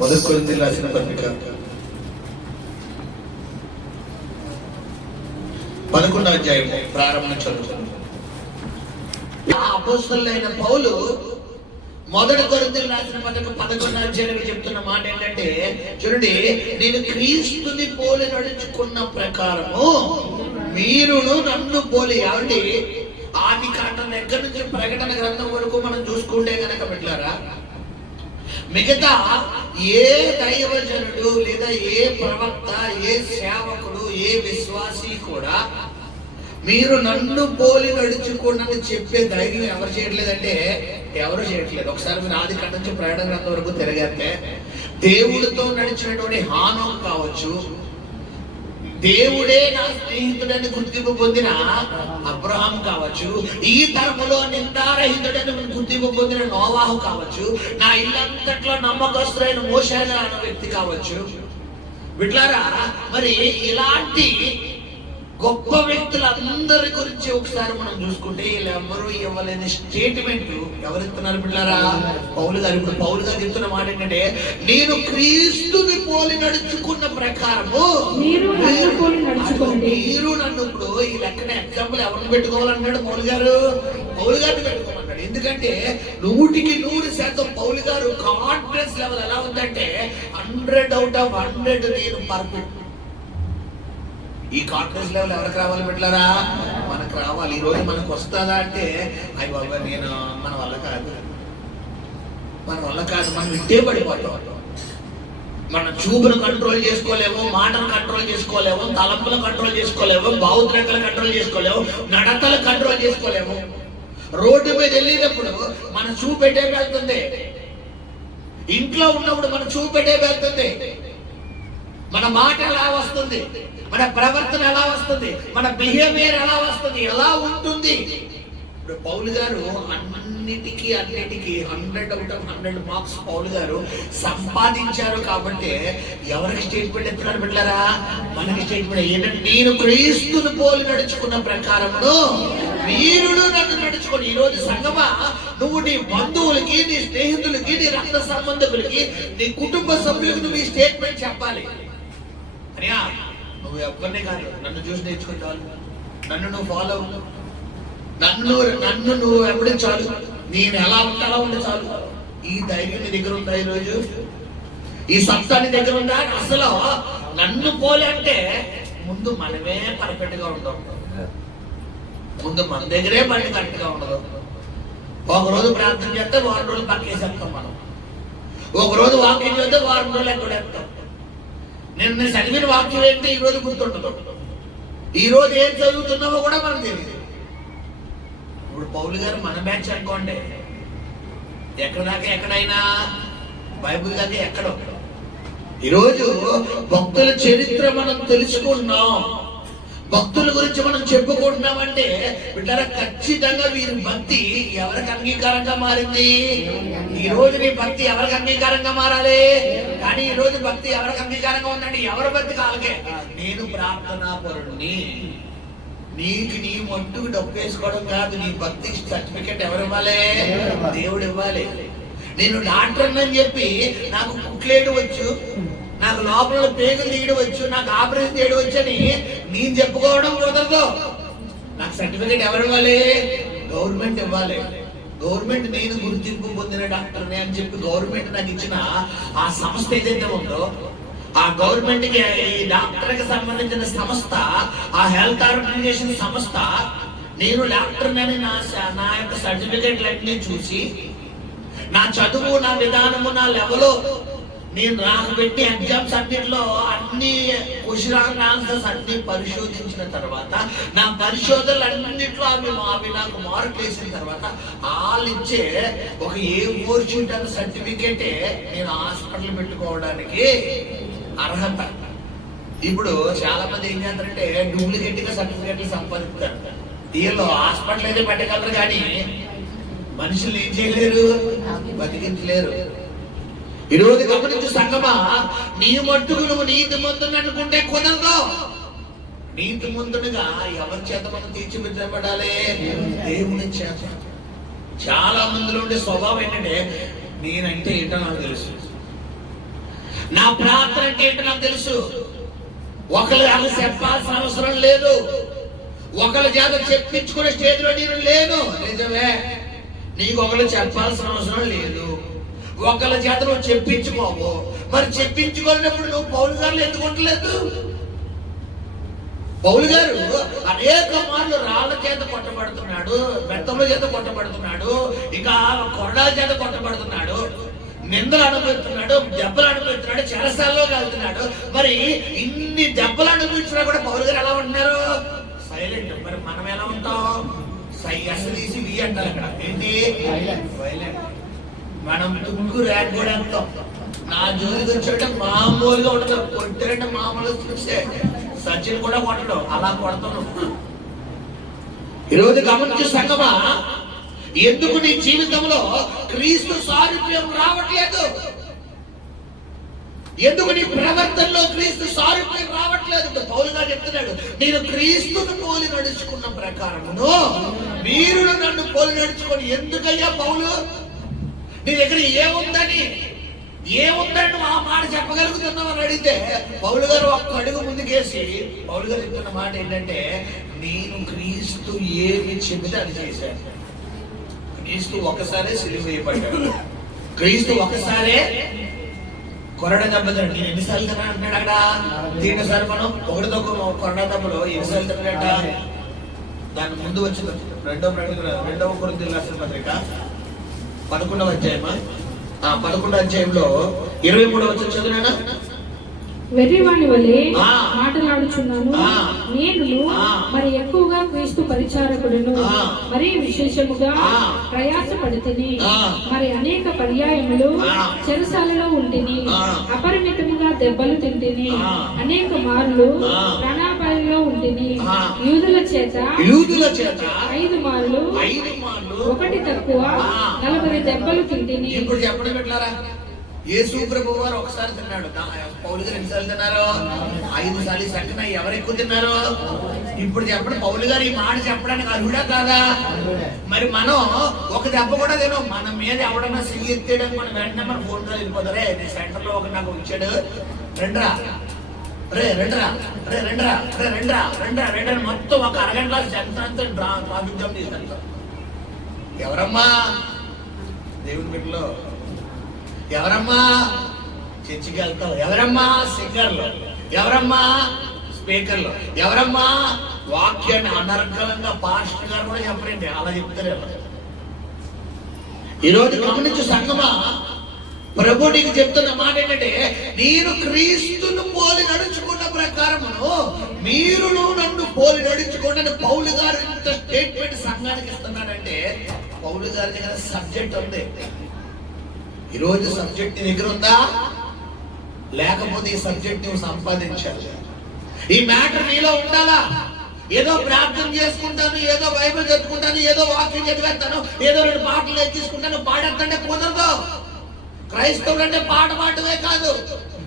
మొదటి కొరింథీయులకు రాసిన పత్రిక 11వ అధ్యాయం ప్రారంభం చదువుతాను. అపోస్తలుడైన పౌలు మొదటి కొరింథీయులకు రాసిన పత్రిక 11వ అధ్యాయంలో చెప్తున్న మాట ఏంటంటే, చూడండి, నేను క్రీస్తుని పోలి నడుచుకున్న ప్రకారము మీరును నన్ను పోలి. అంటే ఆది కాండం దగ్గర నుంచి ప్రకటన గ్రంథం వరకు మనం చూసుకుంటే కనుక పెట్టారా, మిగతా ఏ దైవజనుడు లేదా ఏ ప్రవక్త, ఏ సేవకుడు, ఏ విశ్వాసి కూడా మీరు నన్ను పోలి నడుచుకోండి చెప్పే ధైర్యం ఎవరు చేయట్లేదంటే ఎవరు చేయట్లేదు. ఒకసారి మీరు ఆది కాండం నుంచి ప్రకటన గ్రంథం వరకు తిరగేస్తే దేవుడితో నడిచినటువంటి హానోకు కావచ్చు, దేవుడే నా స్నేహితుడని గుర్తింపు పొందిన అబ్రహాం కావచ్చు, ఈ తరములో నిందారహితుడని గుర్తింపు పొందిన నోవాహు కావచ్చు, నా ఇల్లంతట్లో నమ్మకస్తులైన మోషే అనే వ్యక్తి కావచ్చు. విట్లారా, మరి ఇలాంటి గొప్ప వ్యక్తులందరి గురించి ఒకసారి మనం చూసుకుంటే వీళ్ళెవ్వరూ ఇవ్వలేని స్టేట్మెంట్ ఎవరిస్తున్నారు బిడ్డారా? పౌలు గారు. ఇప్పుడు పౌలు గారు చెప్తున్న మాట ఏంటంటే, నేను క్రీస్తుని పోలి నడుచుకున్న ప్రకారము మీరు నన్ను. ఇప్పుడు ఈ లెక్కన ఎగ్జాంపుల్ ఎవరిని పెట్టుకోవాలన్నాడు పౌలు గారు? పౌలు గారిని పెట్టుకోమన్నాడు. ఎందుకంటే 100% పౌలు గారు కాన్ఫిడెన్స్ లెవెల్ ఎలా ఉందంటే 100/100 నేను పర్ఫెక్ట్. ఈ కాన్ఫిడెన్స్ లెవెల్ ఎవరికి రావాలి బిడ్డలారా? మనకు రావాలి. ఈ రోజు మనకు వస్తుందా అంటే అయ్యి బాబా నేను మన వల్ల కాదు, మనం ఇట్టే పడిపోతాం. మన చూపును కంట్రోల్ చేసుకోలేము, మాటను కంట్రోల్ చేసుకోలేము, తలంపులు కంట్రోల్ చేసుకోలేము, భావోద్రేకాలు కంట్రోల్ చేసుకోలేము, నడతలు కంట్రోల్ చేసుకోలేము. రోడ్డు మీద వెళ్ళేటప్పుడు మన చూపు పెట్టే వెళ్తుంది, ఇంట్లో ఉన్నప్పుడు మన చూపు పెట్టే వెళ్తుంది, మన మాట ఎలా వస్తుంది, మన ప్రవర్తన ఎలా వస్తుంది, మన బిహేవియర్ ఎలా వస్తుంది, ఎలా ఉంటుంది. ఇప్పుడు పౌలు గారు అన్నిటికీ 100/100 మార్క్స్ పౌలు గారు సంపాదించారు. కాబట్టి ఎవరికి స్టేట్మెంట్ ఎత్తున్నారు బిడ్డలారా? మనకి స్టేట్మెంట్ ఏంటంటే, నేను క్రీస్తుని పోలి నడుచుకున్న ప్రకారమును మీరు నన్ను నడుచుకోండి. ఈ రోజు సంగమా, నువ్వు నీ బంధువులకి, నీ స్నేహితులకి, నీ రక్త సంబంధికులకి, నీ కుటుంబ సభ్యులకు నువ్వు ఈ స్టేట్మెంట్ చెప్పాలి. అనియా, నువ్వు ఎవరినే కాదు, నన్ను చూసి నేర్చుకుని చాలు, నన్ను నువ్వు ఫాలో అవ్వు, నన్ను నువ్వు ఎప్పుడే చాలు, నేను ఎలా ఉంటే అలా ఉంటే చాలు. ఈ ధైర్యం నీ దగ్గర ఉందా? ఈరోజు ఈ సత్తా నీ దగ్గర ఉందా? అసలు నన్ను పోలే అంటే ముందు మనమే పర్ఫెక్ట్ గా ఉంటాం, ముందు మన దగ్గరే బండి కరెక్ట్ గా ఉండదు. ఒకరోజు ప్రార్థన చేస్తే 1 రోజులు పక్కేసేస్తాం మనం, ఒకరోజు వాక్యం చేస్తే 1 రోజులు ఎక్కడేస్తాం. నేను చదివిన వాక్యం ఏంటి ఈ రోజు గుర్తుండదు, ఈ రోజు ఏం చదువుతున్నావో కూడా మనకు తెలియదు. ఇప్పుడు పౌలు గారు మన బ్యాచ్ అనుకోండి, ఎక్కడ దాకా ఎక్కడైనా బైబిల్ దాకా ఎక్కడో. ఈరోజు భక్తుల చరిత్ర మనం తెలుసుకుంటున్నాం, భక్తుల గురించి మనం చెప్పుకుంటున్నామంటే బిడ్డరా, ఖచ్చితంగా వీరి భక్తి ఎవరికి అంగీకారంగా మారింది? ఈ రోజు నీ భక్తి ఎవరికి అంగీకారంగా మారాలి? కానీ ఈ రోజు భక్తి ఎవరికి అంగీకారంగా ఉందండి? ఎవరి భక్తి కాలకే. నేను ప్రార్థనా పరుణ్ణి, నీకు నీ మట్టుకు డబ్బు వేసుకోవడం కాదు, నీ భక్తి సర్టిఫికెట్ ఎవరు ఇవ్వాలి? దేవుడు ఇవ్వాలి. నేను డాక్టర్ అని చెప్పి నాకు కుట్లేయడం వచ్చు, నాకు లోపల పేగులు తీయడం వచ్చు, నాకు ఆపరేషన్ చేయడం వచ్చు అని నేను చెప్పుకోవడం కుదరదు. నాకు సర్టిఫికెట్ ఎవరు ఇవ్వాలి? గవర్నమెంట్ ఇవ్వాలి. గవర్నమెంట్ నేను గుర్తింపు పొందిన డాక్టర్ని అని చెప్పి గవర్నమెంట్ నాకు ఇచ్చిన ఆ సంస్థ ఏదైతే ఉందో, ఆ గవర్నమెంట్ కి, ఈ డాక్టర్ కి సంబంధించిన సంస్థ, ఆ హెల్త్ ఆర్గనైజేషన్ సంస్థ, నేను డాక్టర్ అని నా యొక్క సర్టిఫికెట్లన్నీ చూసి, నా చదువు, నా విధానము, నా లెవెల్, నేను నాకు పెట్టి ఎగ్జామ్స్ అన్నింటిలో అన్ని క్వశ్చన్ ఆన్సర్స్ అన్ని పరిశోధించిన తర్వాత, నా పరిశోధనలన్నింటిలో అవి నాకు మార్కులు వేసిన తర్వాత వాళ్ళు ఇచ్చే ఒక A4 షీట్ అనే సర్టిఫికేటే నేను హాస్పిటల్ పెట్టుకోవడానికి అర్హత. ఇప్పుడు చాలా మంది ఏం చేస్తారంటే డూప్లికేట్ గా సర్టిఫికేట్లు సంపాదిస్తారు. వీళ్ళు హాస్పిటల్ అయితే పెట్టగలరు కానీ మనుషులు ఏం చేయలేరు, బతికించలేరు. ఈరోజు గమనించు సంగమా, నీ మట్టుకు నువ్వు నీతి మంతుని అనుకుంటే కుదరదు. నీతి మంతునిగా ఎవరి చేత మనం తీర్చిదిద్దబడాలి? దేవుని చేత. చాలా మందిలో ఉండే స్వభావం ఏంటంటే, నేనంటే ఏంటో నాకు తెలుసు, నా ప్రార్థన అంటే ఏంటో నాకు తెలుసు. ఒకరు అది చెప్పాల్సిన అవసరం లేదు. ఒకరి చేత చెప్పించుకునే స్టేజ్లో నేను లేను. నిజమే, నీకు ఒకరు చెప్పాల్సిన అవసరం లేదు. ఒకళ్ళ చేత నువ్వు చెప్పించుకోవు. మరి చెప్పించుకోలేనప్పుడు నువ్వు పౌలు గారు ఎందుకు ఉండలేదు? పౌలు గారు అనేక మార్లు రాళ్ల చేత కొట్టబడుతున్నాడు, బెత్తముల చేత కొట్టబడుతున్నాడు, ఇంకా కొరడాల చేత కొట్టబడుతున్నాడు, నిందలు అనుభవిస్తున్నాడు, దెబ్బలు అనుభవిస్తున్నాడు, చెరసాల్లో వెళ్తున్నాడు. మరి ఇన్ని దెబ్బలు అనుభవించినా కూడా పౌలు గారు ఎలా ఉంటున్నారు? సైలెంట్. మరి మనం ఎలా ఉంటాం? తీసి వి అంటారు అక్కడ. ఏంటి? మనం తుక్కు ర్యాక్ కూడా అంటాం. నా జోలికి వచ్చాడంటే మామూలుగా ఉండదు. కొట్టారంటే మామూలుగా చూస్తే సచిన్ కూడా కొట్టడం అలా కొడతాను. ఈరోజు గమనించే సంగమా, ఎందుకు నీ జీవితంలో క్రీస్తు సారూప్యం రావట్లేదు? ఎందుకు నీ ప్రవర్తనలో క్రీస్తు సారూప్యం రావట్లేదు? పౌలు గారు చెప్తున్నాడు, నేను క్రీస్తును పోలి నడుచుకున్న ప్రకారమును మీరు నన్ను పోలి నడుచుకొని. ఎందుకయ్యా పౌలు, నీ దగ్గర ఏముందని ఆ మాట చెప్పగలుగుతున్నామని అడిగితే పౌలు గారు ఒక్క అడుగు ముందుకేసి పౌలు గారు చెప్తున్న మాట ఏంటంటే, నేను క్రీస్తు ఏమి చెబితే అది చేశాను. క్రీస్తు ఒకసారే సిలువ వేయబడ్డాడు. క్రీస్తు ఒకసారే కొరడ దెబ్బతాడు. నేను ఎన్నిసార్లు తిన్నా అంటున్నాడు అక్కడ. దీనిసారి మనం ఒకటితో కొరడ దెబ్బలో ఎన్నిసార్లు తిన్నాడట? దాని ముందు వచ్చింది రెండవ కొరింథీయులకు రాసిన పత్రిక 11వ అధ్యాయమా 11వ అధ్యాయంలో 23వ వచనం చదివినానా? వెర్రివాని వలె మాట్లాడుచున్నాను నేను, మరి ఎక్కువగా క్రీస్తు పరిచారకుడును, మరి విశేషముగా ప్రయాసపడితిని, మరి అనేక పర్యాయములు చెరసాలలో ఉంటిని, అపరిమితముగా దెబ్బలు తింటిని, అనేక మార్లు ప్రాణాపాయంలో ఉంటిని, యూదుల చేత 5 మార్లు ఒకటి తక్కువ 40 దెబ్బలు తింటిని. ఇప్పుడు చెప్పండి పెట్టారా? యేసు ప్రభు వారు ఒకసారి తిన్నాడు. పౌలు గారు ఎన్నిసార్లు తిన్నారు? 5 సార్లు. సంఖ్య ఎవరు ఎక్కువ తిన్నారు? ఇప్పుడు చెప్పండి, పౌలు గారు ఈ మాట చెప్పడానికి అర్హుడా కాదా? మరి మనం ఒక దెబ్బ కూడా తినం. మన మీద ఎవడన్నా సిగి ఎత్తేయడానికి మనం వెంటనే మన ఫోన్ కాల్ వెళ్ళిపోతారే. నీ సెంటర్ లో ఒక నాకు ఇచ్చాడు, రెండ్రా మొత్తం ఒక అరగంటలో సెంటర్ ట్రాఫిక్ జామ్ తీసుకెళ్తాం. ఎవరమ్మా? దేవుని బిడ్డలో. ఎవరమ్మా చర్చికి వెళ్తావు? ఎవరమ్మా సింగర్లు? ఎవరమ్మా స్పీకర్లు? ఎవరమ్మా వాక్యాన్ని అనర్గళంగా పాస్టర్ గారు కూడా చెప్పరండి, అలా చెప్తారు. ఈరోజు గమనించు సంగమా, ప్రభు నీకు చెప్తున్న మాట ఏంటంటే, నేను క్రీస్తును పోలి నడుచుకున్న ప్రకారమును మీరును నన్ను పోలి నడుచుకోండి. పౌలు గారు ఇంత స్టేట్మెంట్ సంఘానికి ఇస్తున్నాడంటే పౌలు గారి దగ్గర సబ్జెక్ట్ ఉంది. ఈరోజు సబ్జెక్ట్ నీ దగ్గర ఉందా? లేకపోతే ఈ సబ్జెక్ట్ నువ్వు సంపాదించాలి. ఈ మ్యాటర్ నీలో ఉండాలా? ఏదో ప్రార్థన చేసుకుంటాను, ఏదో బైబిల్ చదువుకుంటాను, ఏదో వాక్యం చదివేస్తాను, ఏదో 2 పాటలు నేర్చుకుంటాను, పాడేస్తుంటే కుదరదు. క్రైస్తవుడు అంటే పాట పాడటమే కాదు,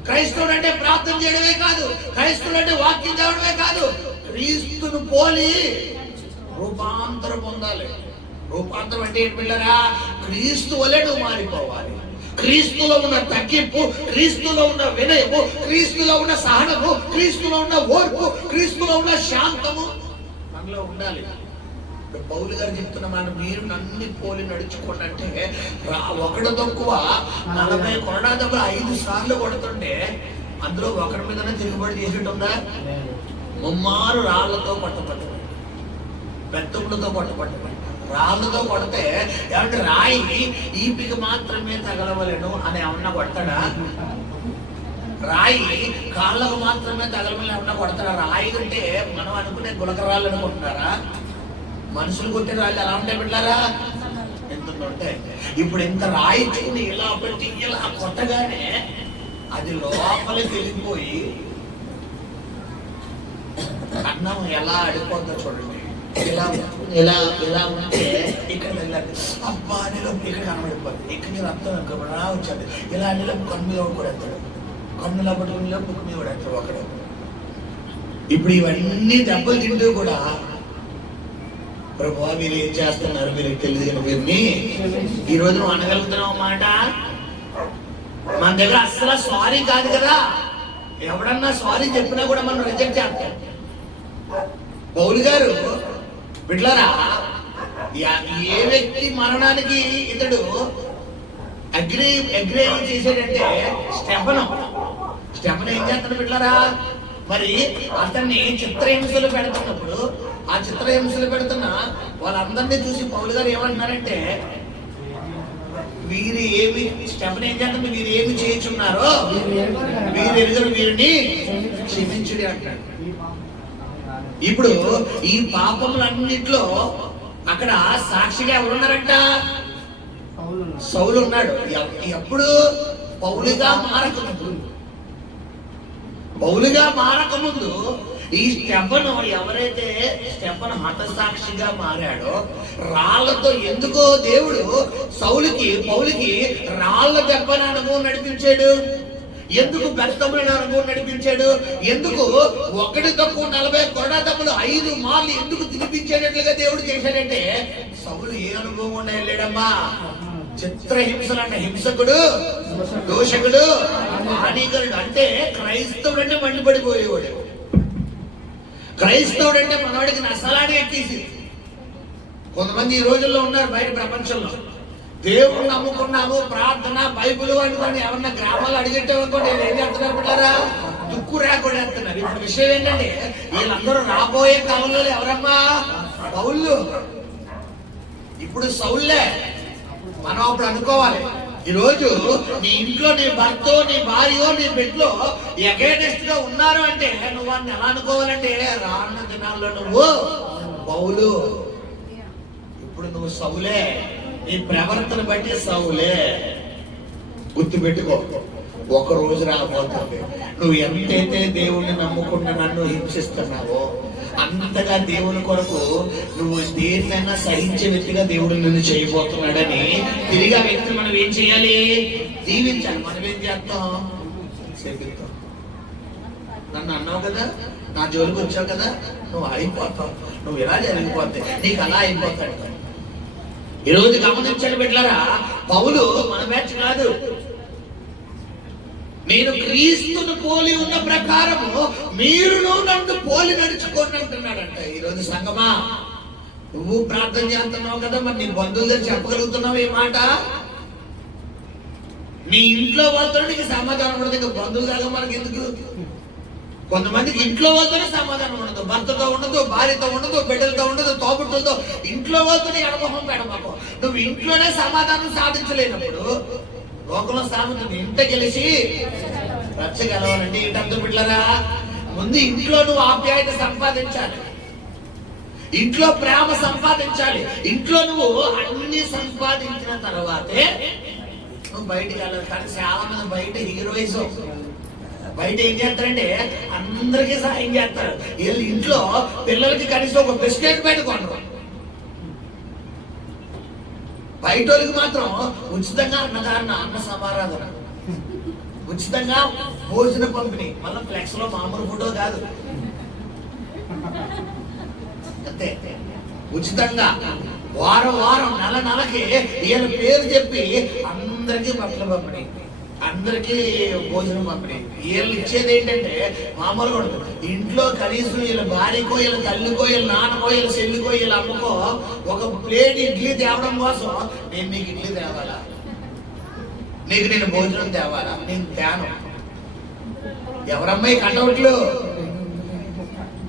క్రైస్తవుడు అంటే ప్రార్థన చేయడమే కాదు, క్రైస్తవుడు అంటే వాక్యం చదవడమే కాదు, క్రీస్తును పోలి రూపాంతరం పొందాలి. రూపాంతరం అంటే ఏంటి పిల్లరా? క్రీస్తు వలె నువ్వు మారిపోవాలి. క్రీస్తులో ఉన్న తగ్గింపు, క్రీస్తులో ఉన్న వినయము, క్రీస్తులో ఉన్న సహనము, క్రీస్తులో ఉన్న ఓర్పు, క్రీస్తులో ఉన్న శాంతము మనలో ఉండాలి. పౌలు గారు చెప్తున్న మాట, మీరు నన్ను పోలి నడుచుకోండి అంటే ఒకటి తక్కువ 40 కొరడా దెబ్బలు 5 సార్లు కొడుతుంటే అందులో ఒకరి మీదనే తిరుగుబడి చేసేటుందా? ముమ్మారు రాళ్లతో కొట్టబడి, బెత్తములతో కొట్టబడి, రాళ్ళతో కొడితే ఏమంటే రాయి ఈపికి మాత్రమే తగలవలేను అని ఏమన్నా కొడతాడా? రాయి కాళ్ళకు మాత్రమే తగలవలేను ఏమన్నా కొడతాడా? రాయి అంటే మనం అనుకునే గులకరాళ్ళు అనుకుంటున్నారా? మనుషులు కొట్టే రాళ్ళు ఎలా ఉంటాయి బిడ్డారా? ఎంత ఉంటాయి. ఇప్పుడు ఇంత రాయించుకుని ఇలా పెట్టి ఇలా కొట్టగానే అది లోపలికి వెళ్ళిపోయి అన్నం ఎలా ఆడిపోతుందో చూడండి. ఇలా ఇలా ఇలా ఉంటే ఇక్కడ వెళ్ళండి, అబ్బా నీలో ఇక్కడ కనబడిపోతుంది, ఇక్కడ రక్తం వచ్చాడు, ఇలా నీలో కన్ను మీద కూడా ఎత్తాడు, కన్నులో పట్టుకుని బుక్ మీద కూడా ఎత్తాడు ఒకడు. ఇప్పుడు ఇవన్నీ దెబ్బలు తింటూ కూడా, ప్రభువా మీరు ఏం చేస్తున్నారు, మీరు తెలియదు కానీ వీరిని ఈరోజు నువ్వు అనగలుగుతున్నావు మాట. మన దగ్గర అస్సలు సారీ కాదు కదా. ఎవడన్నా సారీ చెప్పినా కూడా మనం రిజెక్ట్ చేస్తాం. పౌలు గారు బిడ్డలారా, ఏ వ్యక్తి మరణానికి ఇతడు అగ్రి చేశాడంటే స్టెఫను ఏం చేస్తాడు బిడ్డలారా? మరి అతన్ని చిత్రహింసలు పెడుతున్నప్పుడు, ఆ చిత్రహింసలు పెడుతున్న వాళ్ళందరినీ చూసి పౌలు గారు ఏమంటున్నారంటే, వీరు ఏమి స్టెఫన్ ఏం చేస్తుంది, వీరు ఏమి చేయుచున్నారో వీరు ఎరుగరు, వీరిని క్షమించుడి అంటాడు. ఇప్పుడు ఈ పాపములన్నిట్లో అక్కడ సాక్షిగా ఎవరున్నారంట? సౌలు ఉన్నాడు. ఎప్పుడు? పౌలుగా మారకముందు ఈ స్టెఫను, ఎవరైతే స్టెఫను హతసాక్షిగా మారాడో, రాళ్లతో ఎందుకో దేవుడు పౌలుకి రాళ్ల దెబ్బన అనుభవం నడిపించాడు? ఎందుకు బెత్తముల అనుభవం నడిపించాడు? ఎందుకు 1-40 కొరడా దెబ్బలు 5 మార్లు ఎందుకు తినిపించేటట్లుగా దేవుడు చేశాడంటే, సౌలు ఏ అనుభవం ఉండ వెళ్ళాడమ్మా? చిత్రహింసలు అంటే హింసకుడు, దోషకుడు, హానికరుడు. అంటే క్రైస్తవుడు అంటే మండిపడిపోయేవాడు. క్రైస్తవుడు అంటే మనవాడికి నసలాడి ఎక్కేసి. కొంతమంది ఈ రోజుల్లో ఉన్నారు బయట ప్రపంచంలో, దేవుణ్ణి నమ్ముకున్నాము, ప్రార్థన, బైబుల్ అనుకోండి, ఎవరన్నా గ్రామాలు అడిగేటనుకోండి, ఏం చేస్తున్నారు బిడ్డారా? దుక్కు రాకొడేస్తున్నారు. ఇప్పుడు విషయం ఏంటంటే, వీళ్ళందరూ రాబోయే కాలంలో ఎవరమ్మా? పౌళ్ళు. ఇప్పుడు సౌళ్ళే. మనం అప్పుడు అనుకోవాలి, ఈరోజు నీ ఇంట్లో నీ భర్తో, నీ భార్యో, నీ బిడ్డలో ఎగైనెస్ట్ గా ఉన్నారు అంటే నువ్వు వాడిని ఎలా అనుకోవాలంటే, రానున్న దినాల్లో నువ్వు పౌలు, ఇప్పుడు నువ్వు సౌలే. నీ ప్రవర్తన బట్టి సౌలే. గుర్తుపెట్టుకో, ఒక రోజు రాబోతుంది నువ్వు ఎంతైతే దేవుణ్ణి నమ్ముకుంటూ నన్ను హింసిస్తున్నావో, అంతగా దేవుని కొరకు నువ్వు దేన్నైనా సహించే వ్యక్తిగా దేవుడు నిన్ను చేయబోతున్నాడని తిరిగి ఆ వ్యక్తి మనం ఏం చేయాలి? దీవించాలి. మనం ఏం చేస్తాం? సేపిస్తాం. నన్ను అన్నావు కదా, నా జోలికి వచ్చావు కదా, నువ్వు అయిపోతావు, నువ్వు ఎలా జరిగిపోతే నీకు అలా అయిపోతాడు. ఈరోజు గమనించండి బిడ్డలారా, పౌలు మన బ్యాచ్ కాదు. నేను క్రీస్తును పోలి ఉన్న ప్రకారము మీరును నన్ను పోలి నడుచుకోండి అంటున్నాడంట. ఈరోజు సంగమా, నువ్వు ప్రార్థన చేస్తున్నావు కదా, మరి నీ బంధువులు చెప్పగలుగుతున్నావు ఈ మాట? నీ ఇంట్లో వాళ్ళతో నీకు సమాధానం ఉండదు, ఇంకా బంధువులు కాదు మనకి ఎందుకు? కొంతమందికి ఇంట్లో వాళ్ళతోనే సమాధానం ఉండదు, భర్తతో ఉండదు, భార్యతో ఉండదు, బిడ్డలతో ఉండదు, తోబుట్టులతో, ఇంట్లో వాళ్ళతోనే ఎడమొహం పెడమొహం. నువ్వు ఇంట్లోనే సమాధానం సాధించలేనప్పుడు లోకంలో సాగుతుంది. ఇంట గెలిచి రచ్చ గెలవాలంటే ఏంటంటే బిడ్డలారా, ముందు ఇంట్లో నువ్వు ఆప్యాయత సంపాదించాలి, ఇంట్లో ప్రేమ సంపాదించాలి, ఇంట్లో నువ్వు అన్ని సంపాదించిన తర్వాతే నువ్వు బయటికి వెళ్ళాలి. కానీ చాలా మంది బయట హీరోయిజం, బయట ఏం చేస్తారంటే అందరికీ సాయం చేస్తారు. వీళ్ళు ఇంట్లో పిల్లలకి కనీసం ఒక బిస్కెట్ పెట్టుకోండి, బయట వాళ్ళకి మాత్రం ఉచితంగా అన్న సమారాధన, ఉచితంగా భోజన పంపిణీ, మళ్ళీ ఫ్లెక్స్ లో మామూలు ఫోటో కాదు, అంతే. ఉచితంగా వారం నెలకి వీళ్ళ పేరు చెప్పి అందరికీ బట్టలు పంపిణీ, అందరికీ భోజనం పంపిణీ. వీళ్ళు ఇచ్చేది ఏంటంటే మామూలుగా ఉండదు. ఇంట్లో కనీసం వీళ్ళ భార్యకో, వీళ్ళ తల్లికో, వీళ్ళ నాన్నకో, వీళ్ళ చెల్లికో, వీళ్ళ అమ్మకో ఒక ప్లేట్ ఇడ్లీ తేవడం కోసం, నేను నీకు ఇడ్లీ తేవాలా, నీకు నేను భోజనం తేవాలా, నేను తేను. ఎవరమ్మాయి కటౌట్లు?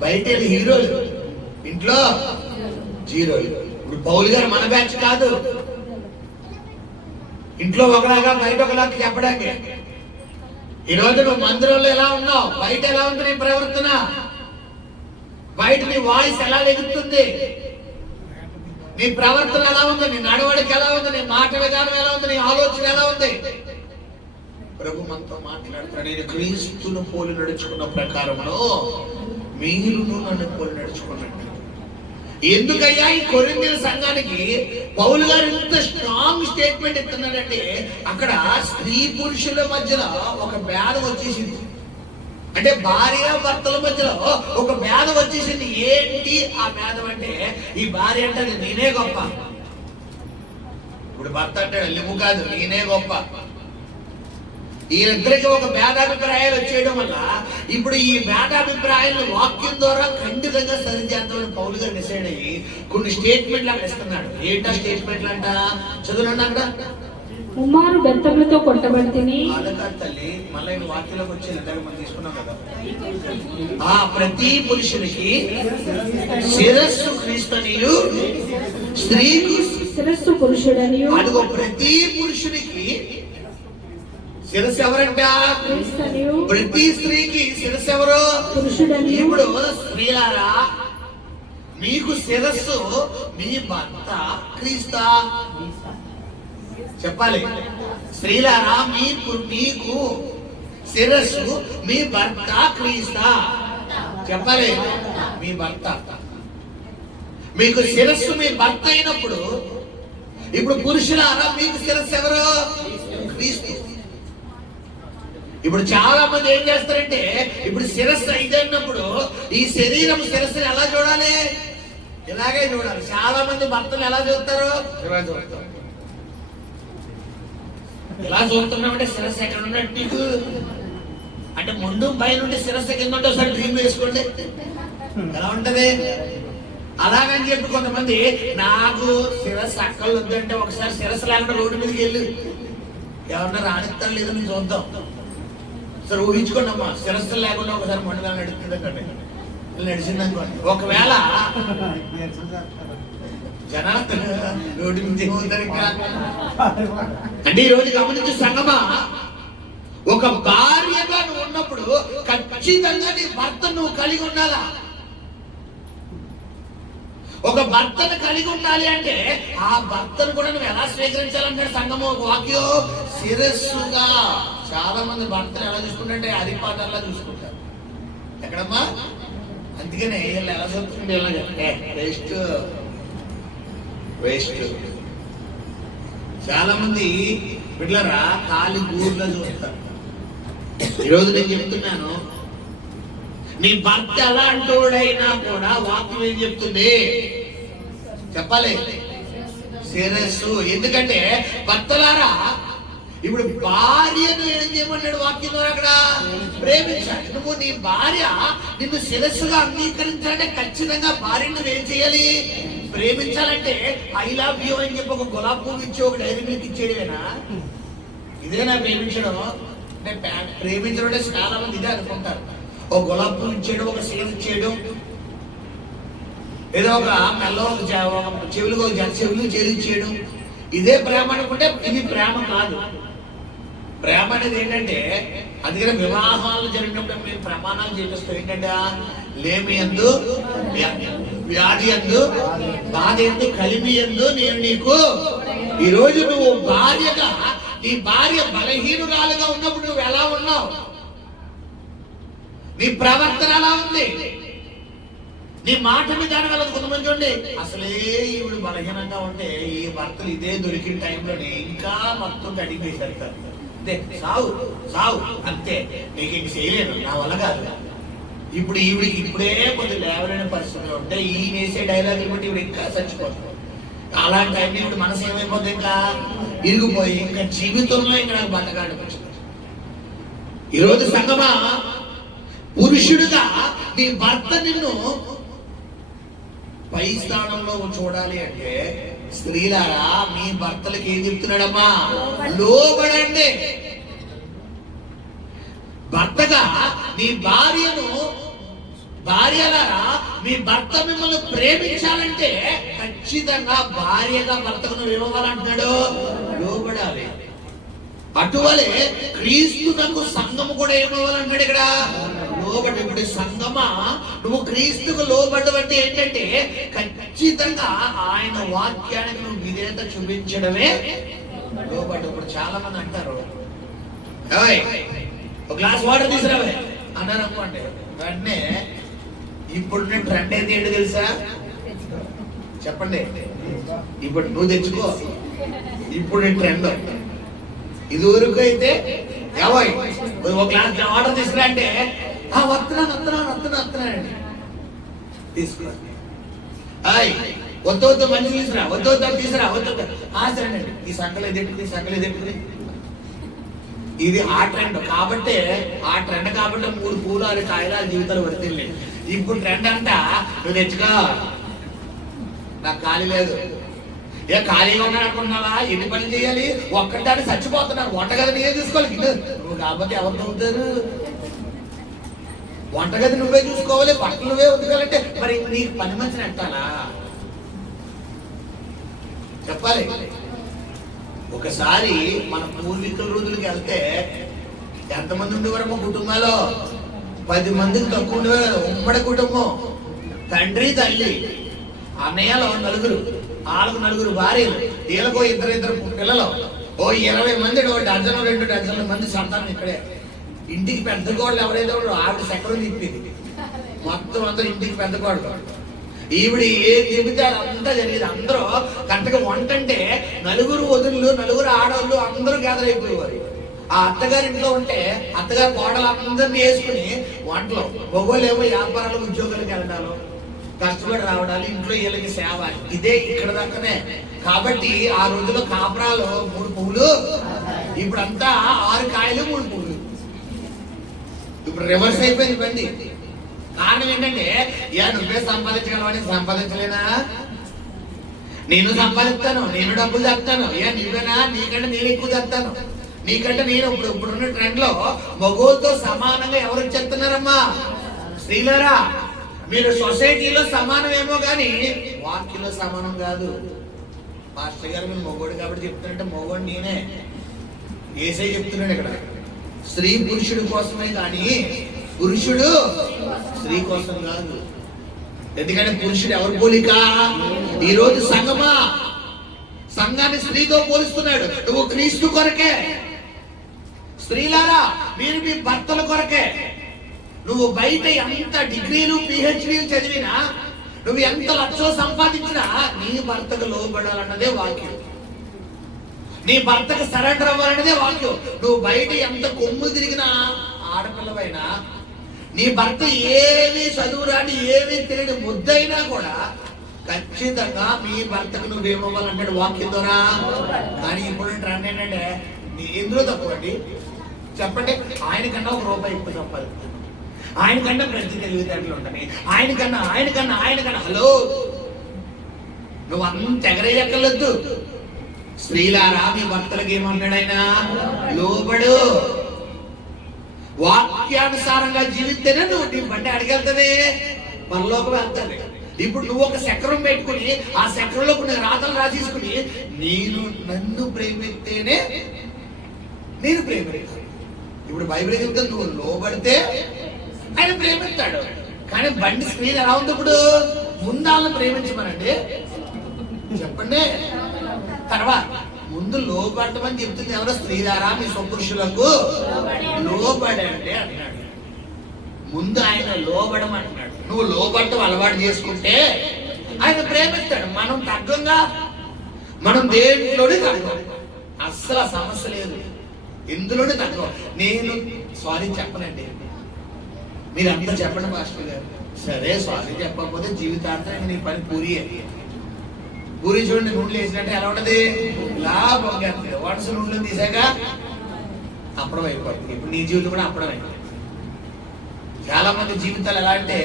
బయట హీరోలు, ఇంట్లో జీరోలు. ఇప్పుడు పౌలు గారు మన బ్యాచ్ కాదు. ఇంట్లో ఒకలాగా బయట ఒకలాగా చెప్పడానికి. ఈరోజు నువ్వు మందిరంలో ఎలా ఉన్నావు, బయట ఎలా ఉంది నీ ప్రవర్తన, బయట నీ వాయిస్ ఎలా ఎగుతుంది, నీ ప్రవర్తన ఎలా ఉంది, నీ నడవడిక ఎలా ఉంది, నీ మాట విధానం ఎలా ఉంది, నీ ఆలోచన ఎలా ఉంది? ప్రభు మనతో మాట్లాడుతున్నాడు. నేను క్రీస్తును పోలి నడుచుకున్న ప్రకారంలో మీరును నన్ను పోలి నడుచుకున్నట్టు. ఎందుకయ్యా ఈ కొరింథీయుల సంఘానికి పౌలు గారు ఇంత స్ట్రాంగ్ స్టేట్మెంట్ ఇస్తున్నాడంటే, అక్కడ స్త్రీ పురుషుల మధ్యలో ఒక భేదం వచ్చేసింది. అంటే భార్య భర్తల మధ్యలో ఒక భేదం వచ్చేసింది. ఏంటి ఆ భేదం అంటే, ఈ భార్య అంటే నేనే గొప్ప, ఇప్పుడు భర్త అంటే నువ్వు కాదు నేనే గొప్ప, వీళ్ళిద్దరికి ఒక భేదాభిప్రాయాలు వచ్చేయడం వల్ల ఇప్పుడు ఈ భేదాభిప్రాయాలను వాక్యం ద్వారా ఖండితంగా సరిచేద్దామని పౌలు గారు డిసైడ్ అయ్యి కొన్ని స్టేట్మెంట్లు అక్కడ ఇస్తున్నాడు. ఏంటా స్టేట్మెంట్లు అంట? చదువునండి అక్కడ. ముమ్మారు బెత్తములతో కొట్టబడితిని. తల్లి మళ్ళీ వాక్యంలోకి వచ్చి మనం తీసుకున్నాం కదా. ఆ ప్రతి పురుషునికి శిరస్సు క్రీస్తునియు, స్త్రీకు శిరస్సు పురుషుడనియు. అదిగో ప్రతి పురుషునికి శిరస్సు ఎవరంట? క్రీస్తునియు. ప్రతి స్త్రీకి శిరస్సు ఎవరు? పురుషుడనియు. ఇప్పుడు స్త్రీలారా, మీకు శిరస్సు మీ భర్త క్రీస్తా? చెప్పాలి. స్త్రీలారా, మీకు శిరస్సు మీ భర్త క్రీస్తా? చెప్పాలి. మీ భర్త. మీకు శిరస్సు మీ భర్త అయినప్పుడు ఇప్పుడు పురుషులారా మీకు శిరస్సు ఎవరు? క్రీస్తు. ఇప్పుడు చాలా మంది ఏం చేస్తారంటే, ఇప్పుడు శిరస్సు అయినప్పుడు ఈ శరీరం శిరస్సుని ఎలా చూడాలి? ఇలాగే చూడాలి. చాలా మంది భర్తలు ఎలా చూస్తారు? ఎలా చూస్తున్నామంటే శిరస్సు ఎక్కడ ఉన్నట్టు నీకు అంటే ముందు పై నుండి శిరస్సు కింద ఉంటే ఒకసారి డ్రీమ్ వేసుకోండి, ఎలా ఉంటది? అలాగని చెప్పి కొంతమంది నాకు శిరస్సు అక్కలు వద్దంటే ఒకసారి శిరస్సు లేకుండా రోడ్డు మీదకి వెళ్ళి ఎవరన్నా రాణిస్తాను లేదో నేను చూద్దాం. సరే ఊహించుకోండి అమ్మా, శిరస్సు లేకుండా ఒకసారి మొండగా నడుస్తుందండి, నడిచిందనుకోండి. ఒకవేళ జనాలు రోడ్డు నుంచి ఏమవుతారు ఇంకా అంటే ఈ రోజు గమనించే సంగమా, ఒక భార్యగా నువ్వు ఉన్నప్పుడు ఖచ్చితంగా నీ భర్త నువ్వు కలిగి ఉండాలా. ఒక భర్తను కలిగి ఉండాలి అంటే ఆ భర్తను కూడా నువ్వు ఎలా స్వీకరించాలంటే సంగమం ఒక వాక్యం శిరస్సుగా. చాలా మంది భర్తను ఎలా చూసుకుంటే హరిపాటల్లా చూసుకుంటారు. ఎక్కడమ్మా? అందుకనే వీళ్ళు ఎలా చూసుకుంటే వేస్ట్ వేస్ట్. చాలా మంది బిడ్డలారా కాలి గూర్లో చూస్తారు. ఈరోజు నేను చెప్తున్నాను, నీ భర్త ఎలాంటోడైనా కూడా వాక్యం ఏం చెప్తుంది? చెప్పాలి, శిరస్సు. ఎందుకంటే భర్తలారా, ఇప్పుడు భార్యను ఏం చేయమన్నాడు వాక్యం ద్వారా? అక్కడ ప్రేమించాలి. నువ్వు నీ భార్య నిన్ను శిరస్సుగా అంగీకరించాలంటే ఖచ్చితంగా భార్యను నువ్వేం చేయాలి? ప్రేమించాలంటే ఐ లవ్ యూ అని చెప్పి ఒక గులాబ్ పువ్వు ఇచ్చి ఒక డైరీ మిల్క్ ఇచ్చేయడమేనా? ఇదేనా ప్రేమించడం? అంటే ప్రేమించడం అంటే చాలా మంది ఇదే అనుకుంటారు. ఒక గులాబ్ పువ్వు ఇచ్చేయడం, ఒక సీర ఇచ్చేయడం, ఏదో ఒక మెల్లో చెవులు చెవులు చేరించేయడం, ఇదే ప్రేమ అనుకుంటే ఇది ప్రేమ కాదు. ప్రేమ అనేది ఏంటంటే, అందుకనే వివాహాలు జరిగినప్పుడు మేము ప్రమాణాలు చేపిస్తాం. ఏంటంటే లేమి యందు, వ్యాధి యందు, బాధ యందు, కలిమి యందు నేను నీకు. ఈరోజు నువ్వు భార్యగా, నీ భార్య బలహీనురాలుగా ఉన్నప్పుడు నువ్వు ఎలా ఉన్నావు? నీ ప్రవర్తన ఎలా ఉంది? నీ మాట మీద అనగలదు. కొంతమంది చూడండి, అసలే ఈవిడ బలహీనంగా ఉంటే ఈ భర్తలు ఇదే దొరికిన టైంలోనే ఇంకా మొత్తం కడిగి వేసేస్తారు. అంతే, సావు సావు అంతే, నీకు ఇంక చేయలేను, నా వల్ల కాదు. ఇప్పుడు ఈవిడికి ఇప్పుడే కొద్ది లేవలేని పరిస్థితులు ఉంటే ఈ వేసే డైలాగులు బట్టి ఈవిడ ఇంకా చచ్చిపోతుంది. అలాంటి టైంలో ఇప్పుడు మనసు ఏమైపోతుంది? ఇంకా ఇరిగిపోయి ఇంకా జీవితంలో ఇంకా నాకు బతకాలి. ఈరోజు సంగమా, పురుషుడుగా నీ భర్త నిన్ను పై స్థానంలో చూడాలి అంటే స్త్రీలారా మీ భర్తలకు ఏం చెప్తున్నాడమ్మా? లోబడండి. భర్తగా నీ భార్యను, భార్యలారా మీ భర్త మిమ్మల్ని ప్రేమించాలంటే ఖచ్చితంగా భార్యగా భర్తకు నువ్వు ఇవ్వాలంటున్నాడు, లోబడాలి. అటువలే క్రీస్తునకు సంఘము కూడా ఏమవ్వాలంటున్నాడు ఇక్కడ? లోబడి. ఇప్పుడు సంఘమా, నువ్వు క్రీస్తుకు లోబడ్డవంటే ఏంటంటే ఖచ్చితంగా ఆయన వాక్యానికి నువ్వు విధేయత చూపించడమే లోబడ్డ. ఇప్పుడు చాలా మంది అంటారు, ఒక గ్లాస్ వాటర్ తీసుకురావే అన్నారు అనుకోండి, వెంటనే ఇప్పుడు ట్రెండ్ అయితే ఏంటో తెలుసా? చెప్పండి. ఇప్పుడు నువ్వు తెచ్చుకో, ఇప్పుడు ట్రెండ్. ఇదివరకు అయితే ఒక గ్లాస్ వాటర్ తీసుకురా అంటే వస్తున్నానండి తీసుకురా. వద్దు మంచి తీసుకురా, వద్దు తీసుకురా, వద్దు సరేనండి. ఈ సంకలు ఎదుటి, ఈ సంకలు ఎదుటి. ఇది ఆ ట్రెండ్ కాబట్టి, ఆ ట్రెండ్ కాబట్టి 3 పూలు 6 కాయలు ఆ జీవితాలు వర్తిల్లి. ఇప్పుడు ట్రెండ్ అంట నువ్వు తెచ్చుకో, నాకు ఖాళీ లేదు. ఏ ఖాళీగా ఉన్నాడు అనుకున్నావా? ఎన్ని పనులు చేయాలి? ఒక్కటాన్ని చచ్చిపోతున్నారు. వంటగది నీవే చూసుకోవాలి. నువ్వు కాబట్టి ఎవరు నవ్వుతారు? వంటగది నువ్వే చూసుకోవాలి, బట్టలు నువ్వే ఉతకాలంటే మరి నీకు పని మంచిని ఎట్టాలా చెప్పాలి. ఒకసారి మన పూర్వీకుల రోజులకి వెళ్తే ఎంతమంది ఉండేవారు మా కుటుంబాల్లో? 10 మందికి తక్కువ ఉండేవారు. ఉమ్మడి కుటుంబం, తండ్రి తల్లి అన్నయ్యలో 4, వాళ్ళకు 4 భార్యలు, వీళ్ళకు 2 పిల్లలు, ఓ 20 మంది, 1 డజన్ 2 డజన్ల మంది సంతానం ఇక్కడే. ఇంటికి పెద్ద కోడలు ఎవరైతే ఉన్నారో ఆవిడ చక్రం తిప్పింది. మొత్తం అంతా ఇంటికి పెద్ద కోడలు. ఈవిడ ఏం చెబితే అంతా జరిగేది. అందరూ కరెక్ట్గా వంట అంటే 4 వదులు 4 ఆడవాళ్ళు అందరూ గ్యాదర్ అయిపోయేవారు. ఆ అత్తగారి ఇంట్లో ఉంటే అత్తగారి కోడలు అందరినీ వేసుకుని వంటలు, మగవాళ్ళు ఏమో వ్యాపారాలు ఉద్యోగాలకు వెళ్ళడాలు, కష్టపడి రావడాలు, ఇంట్లో వీళ్ళకి సేవ. ఇదే ఇక్కడ దాకానే. కాబట్టి ఆ రోజుల్లో కాపురాలు 3 పువ్వులు, ఇప్పుడంతా 6 కాయలు 3 పువ్వులు. ఇప్పుడు రివర్స్ అయిపోయింది బండి. కారణం ఏంటంటే నువ్వే సంపాదించగలవని సంపాదించలేనా? నేను సంపాదిస్తాను, నేను డబ్బులు తెస్తాను. నువ్వేనా? నీకంటే నేను ఎక్కువ తెస్తాను, నీకంటే నేను. ఇప్పుడున్న ట్రెండ్ లో మగోళ్ళతో సమానంగా ఎవరు చెప్తున్నారమ్మా? స్త్రీలారా, మీరు సొసైటీలో సమానమేమో కానీ వాక్యంలో సమానం కాదు. పాస్టర్ గారు మీరు మగోడు కాబట్టి చెప్తున్నట్టే మగోడు నేనే. ఏసై చెప్తున్నాడు ఇక్కడ, స్త్రీ పురుషుడి కోసమే కానీ పురుషుడు స్త్రీ కోసం కాదు. ఎందుకంటే పురుషుడు ఎవరు పోలిక? ఈరోజు సంఘమా, సంఘాన్ని స్త్రీతో పోలిస్తున్నాడు. నువ్వు క్రీస్తు కొరకే. స్త్రీలారా, మీరు మీ భర్తల కొరకే. నువ్వు బయట ఎంత డిగ్రీలు పిహెచ్డీలు చదివినా, నువ్వు ఎంత లక్షలు సంపాదించినా నీ భర్తకు లోబడాలన్నదే వాక్యం. నీ భర్తకు సరెండర్ అవ్వాలన్నదే వాక్యం. నువ్వు బయట ఎంత కొమ్ము తిరిగినా ఆడపిల్లవైనా, నీ భర్త ఏమి చదువు రాని ఏమి తెలియని ముద్దైనా కూడా ఖచ్చితంగా మీ భర్తకు నువ్వేమవ్వాలంటాడు వాక్యం ద్వారా. కానీ ఇప్పుడు ట్రెండ్ ఏంటంటే ఎందులో తక్కువ అండి చెప్పండి? ఆయనకన్నా 1 రూపాయి ఎక్కువ సంపాదిస్తున్నాను, ఆయనకన్నా ప్రతి తెలివితేటలు ఉంటాయి, ఆయనకన్నా. హలో, నువ్వు అంత ఎగరేయక్కర్లేదు. స్త్రీలారా, మీ భర్తలకు ఏమన్నాడు ఆయన? లోబడు. వాక్యానుసారంగా జీవిస్తేనే నువ్వు నీ బండి అడిగెళ్తుంది, పరలోకం వెళ్తాది. ఇప్పుడు నువ్వు ఒక చక్రం పెట్టుకుని ఆ చక్రంలో కొన్ని రాతలు రాసేసుకుని నన్ను ప్రేమిస్తేనే నేను ప్రేమిస్తాను. ఇప్పుడు బైబిల్ చెప్తే నువ్వు లోబడితే ఆయన ప్రేమిస్తాడు. కానీ బండి స్క్రీన్ ఎలా ఉంది? ఇప్పుడు ముందాలను ప్రేమించమనండి చెప్పండి. తర్వాత ముందు లోబడమని చెప్తుంది ఎవరో? స్త్రీలారా, మీ స్వపురుషులకు లోబడండి అంటున్నాడు. ముందు ఆయన లోబడమంటున్నాడు. నువ్వు లోబడటం అలవాటు చేసుకుంటే ఆయన ప్రేమిస్తాడు. మనం తగ్గంగా, మనం దేంట్లోనే తగ్గం. అస్సలు సమస్య లేదు, ఎందులోనే తగ్గం. నేను సారీ చెప్పనండి, మీరంతా చెప్పండి మాస్టర్ గారు. సరే, సారీ చెప్పకపోతే జీవితాంతం నీ పని పూరియే. పూరి చూడండి, నూనెలు వేసినట్టే ఎలా ఉంటది? ఇలా పొంగేస్తుంది. వన్స్ నూనెలు తీసాక అప్పడం అయిపోతుంది. ఇప్పుడు నీ జీవితం కూడా అప్పడం అయిపోయింది. చాలా మంది జీవితాలు ఎలా అంటే,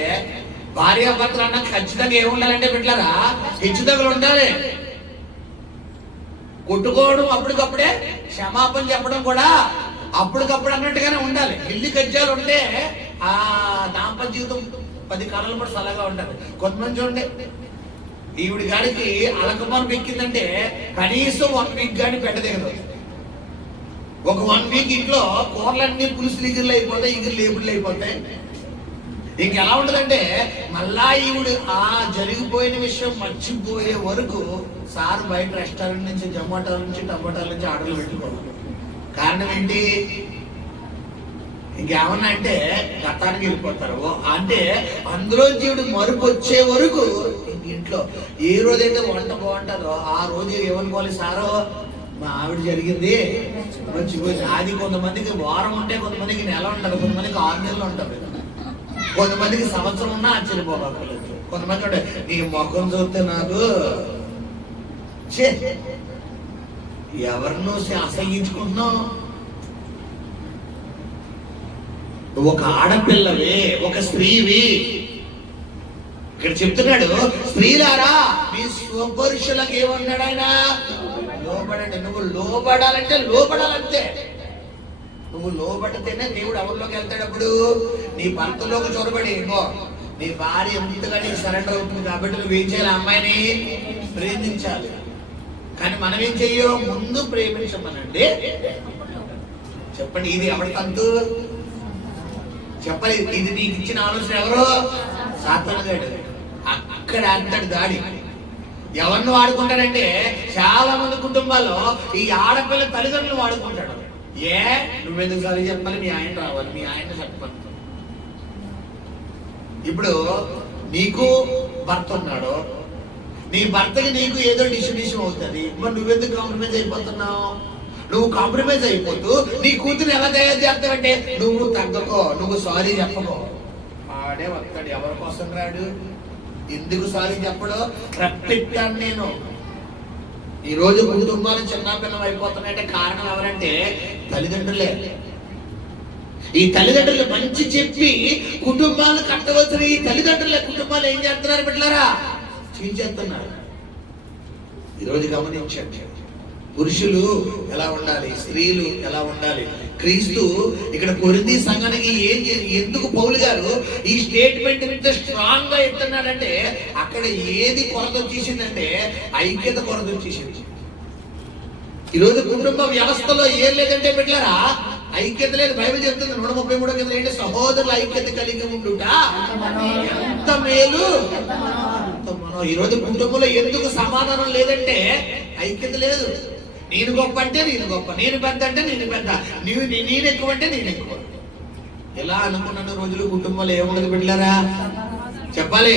భార్యాభర్తలు అన్న ఖచ్చితంగా ఏముండాలంటే బిడ్డలారా, హెచ్చుతగులు ఉండాలి. కొట్టుకోవడం అప్పటికప్పుడే, క్షమాపణ చెప్పడం కూడా అప్పటికప్పుడు అన్నట్టుగానే ఉండాలి. ఇల్లు కజ్జాలు ఉంటే ఆ దాంపత్య జీవితం 10 కాలాలు కూడా సలగా ఉండాలి. కొంతమంది చూడండి, ఈవిడి గారికి అలకమానం ఎక్కిందంటే కనీసం 1 వీక్ గాని పెట్టదగదు. ఒక 1 వీక్ ఇంట్లో కూరలన్నీ పులుసులు ఇగురులు అయిపోతాయి, లేబుర్లు అయిపోతాయి. ఇంకెలా ఉంటదంటే మళ్ళా ఈవిడు ఆ జరిగిపోయిన విషయం మర్చిపోయే వరకు సార్ బయట రెస్టారెంట్ నుంచి, జొమాటోల నుంచి, టమాటాల నుంచి ఆర్డర్లు పెట్టుకోవాలి. కారణం ఏంటి? ఇంకేమన్నా అంటే గతానికి వెళ్ళిపోతారు. అంటే అందులో జీవుడు మరుపు వచ్చే వరకు ఇంట్లో ఏ రోజైతే వంట బాగుంటుందో ఆ రోజు ఏమనుకోవాలి? సారో మా ఆవిడ జరిగింది మంచిపోయింది. అది కొంతమందికి వారం ఉంటే, కొంతమందికి నెల ఉంటుంది, కొంతమందికి 6 నెలలు ఉంటుంది, కొంతమందికి సంవత్సరం ఉన్నా ఆశ్చర్యపోగలేదు. కొంతమంది ఉంటే నీ ముఖం చూస్తే నాకు ఎవరినో అసహించుకుంటున్నావు. నువ్వు ఒక ఆడపిల్లవే, ఒక స్త్రీవి. ఇక్కడ చెప్తున్నాడు, స్త్రీలారా మీ స్వపురుషులకు ఏమన్నాడు ఆయన? లోబడండి. నువ్వు లోబడాలంటే లోబడాలంతే. నువ్వు లోబడితేనే దేవుడు ఎవరిలోకి వెళ్తాడు. అప్పుడు నీ భర్తలోకి చొరబడి, ఇంకో నీ భార్య ఎంతగానే సరెండర్ అవుతుంది కాబట్టి నువ్వేం చేయాలి? అమ్మాయిని ప్రేమించాలి. కానీ మనం ఏం చెయ్యో? ముందు ప్రేమించమనండి. చెప్పండి, ఇది ఎవరి తంతు? చెప్పాలి. ఇది నీకు ఇచ్చిన ఆలోచన ఎవరు? సాతానుగాడు. అక్కడ అంతటి దాడి. ఎవరిని వాడుకుంటాడంటే చాలా మంది కుటుంబాల్లో ఈ ఆడపిల్ల తల్లిదండ్రులు వాడుకుంటాడు. ఏ నువ్వెందుకు సారి చెప్పాలి? మీ ఆయన రావాలి, మీ ఆయన చెప్పాలి. ఇప్పుడు నీకు భర్త ఉన్నాడు, నీ భర్తకి నీకు ఏదో డిస్ట్రిబ్యూషన్ అవుతుంది. మరి నువ్వెందుకు కాంప్రమైజ్ అయిపోతున్నావు? నువ్వు కాంప్రమైజ్ అయిపోతూ నీ కూతురు ఎలా తయారు చేస్తావంటే, నువ్వు తగ్గకో, నువ్వు సారీ చెప్పకో. ఆడే వస్తాడు. ఎవరి కోసం రాడు? ఎందుకు సారీ చెప్పడు? రప్పిస్తాను నేను. ఈ రోజు కుటుంబాలు చిన్నపిల్లం అయిపోతున్నాయంటే కారణం ఎవరంటే తల్లిదండ్రులే. ఈ తల్లిదండ్రులు మంచి చెప్పి కుటుంబాలు కట్టవలసిన ఈ తల్లిదండ్రులే కుటుంబాలు ఏం చేస్తున్నారు బిడ్డలారా? చీల్చేస్తున్నారు. ఈరోజు గమనించండి, పురుషులు ఎలా ఉండాలి, స్త్రీలు ఎలా ఉండాలి. క్రీస్తు ఇక్కడ కొరింథీ సంఘానికి ఎందుకు పౌలు గారు ఈ స్టేట్మెంట్ ఇంత స్ట్రాంగ్ గా చెప్తున్నాడంటే, అక్కడ ఏది కొరత వచ్చేసిందంటే ఐక్యత కొరత వచ్చేసింది. ఈరోజు కుటుంబ వ్యవస్థలో ఏం లేదంటే బిడ్డలారా, ఐక్యత లేదు. బైబిల్ చెప్తుంది 133 కింద ఏంటి? సహోదరుల ఐక్యత కలిగి ఉండుట ఎంత మేలు. ఈరోజు కుటుంబంలో ఎందుకు సమాధానం లేదంటే ఐక్యత లేదు. నేను గొప్ప అంటే నేను గొప్ప, నేను పెద్ద అంటే నేను పెద్ద, నేను ఎక్కువ అంటే నేను ఎక్కువ. ఎలా అనుకున్న రోజులు కుటుంబంలో ఏముండదు బిడ్డలారా? చెప్పాలి.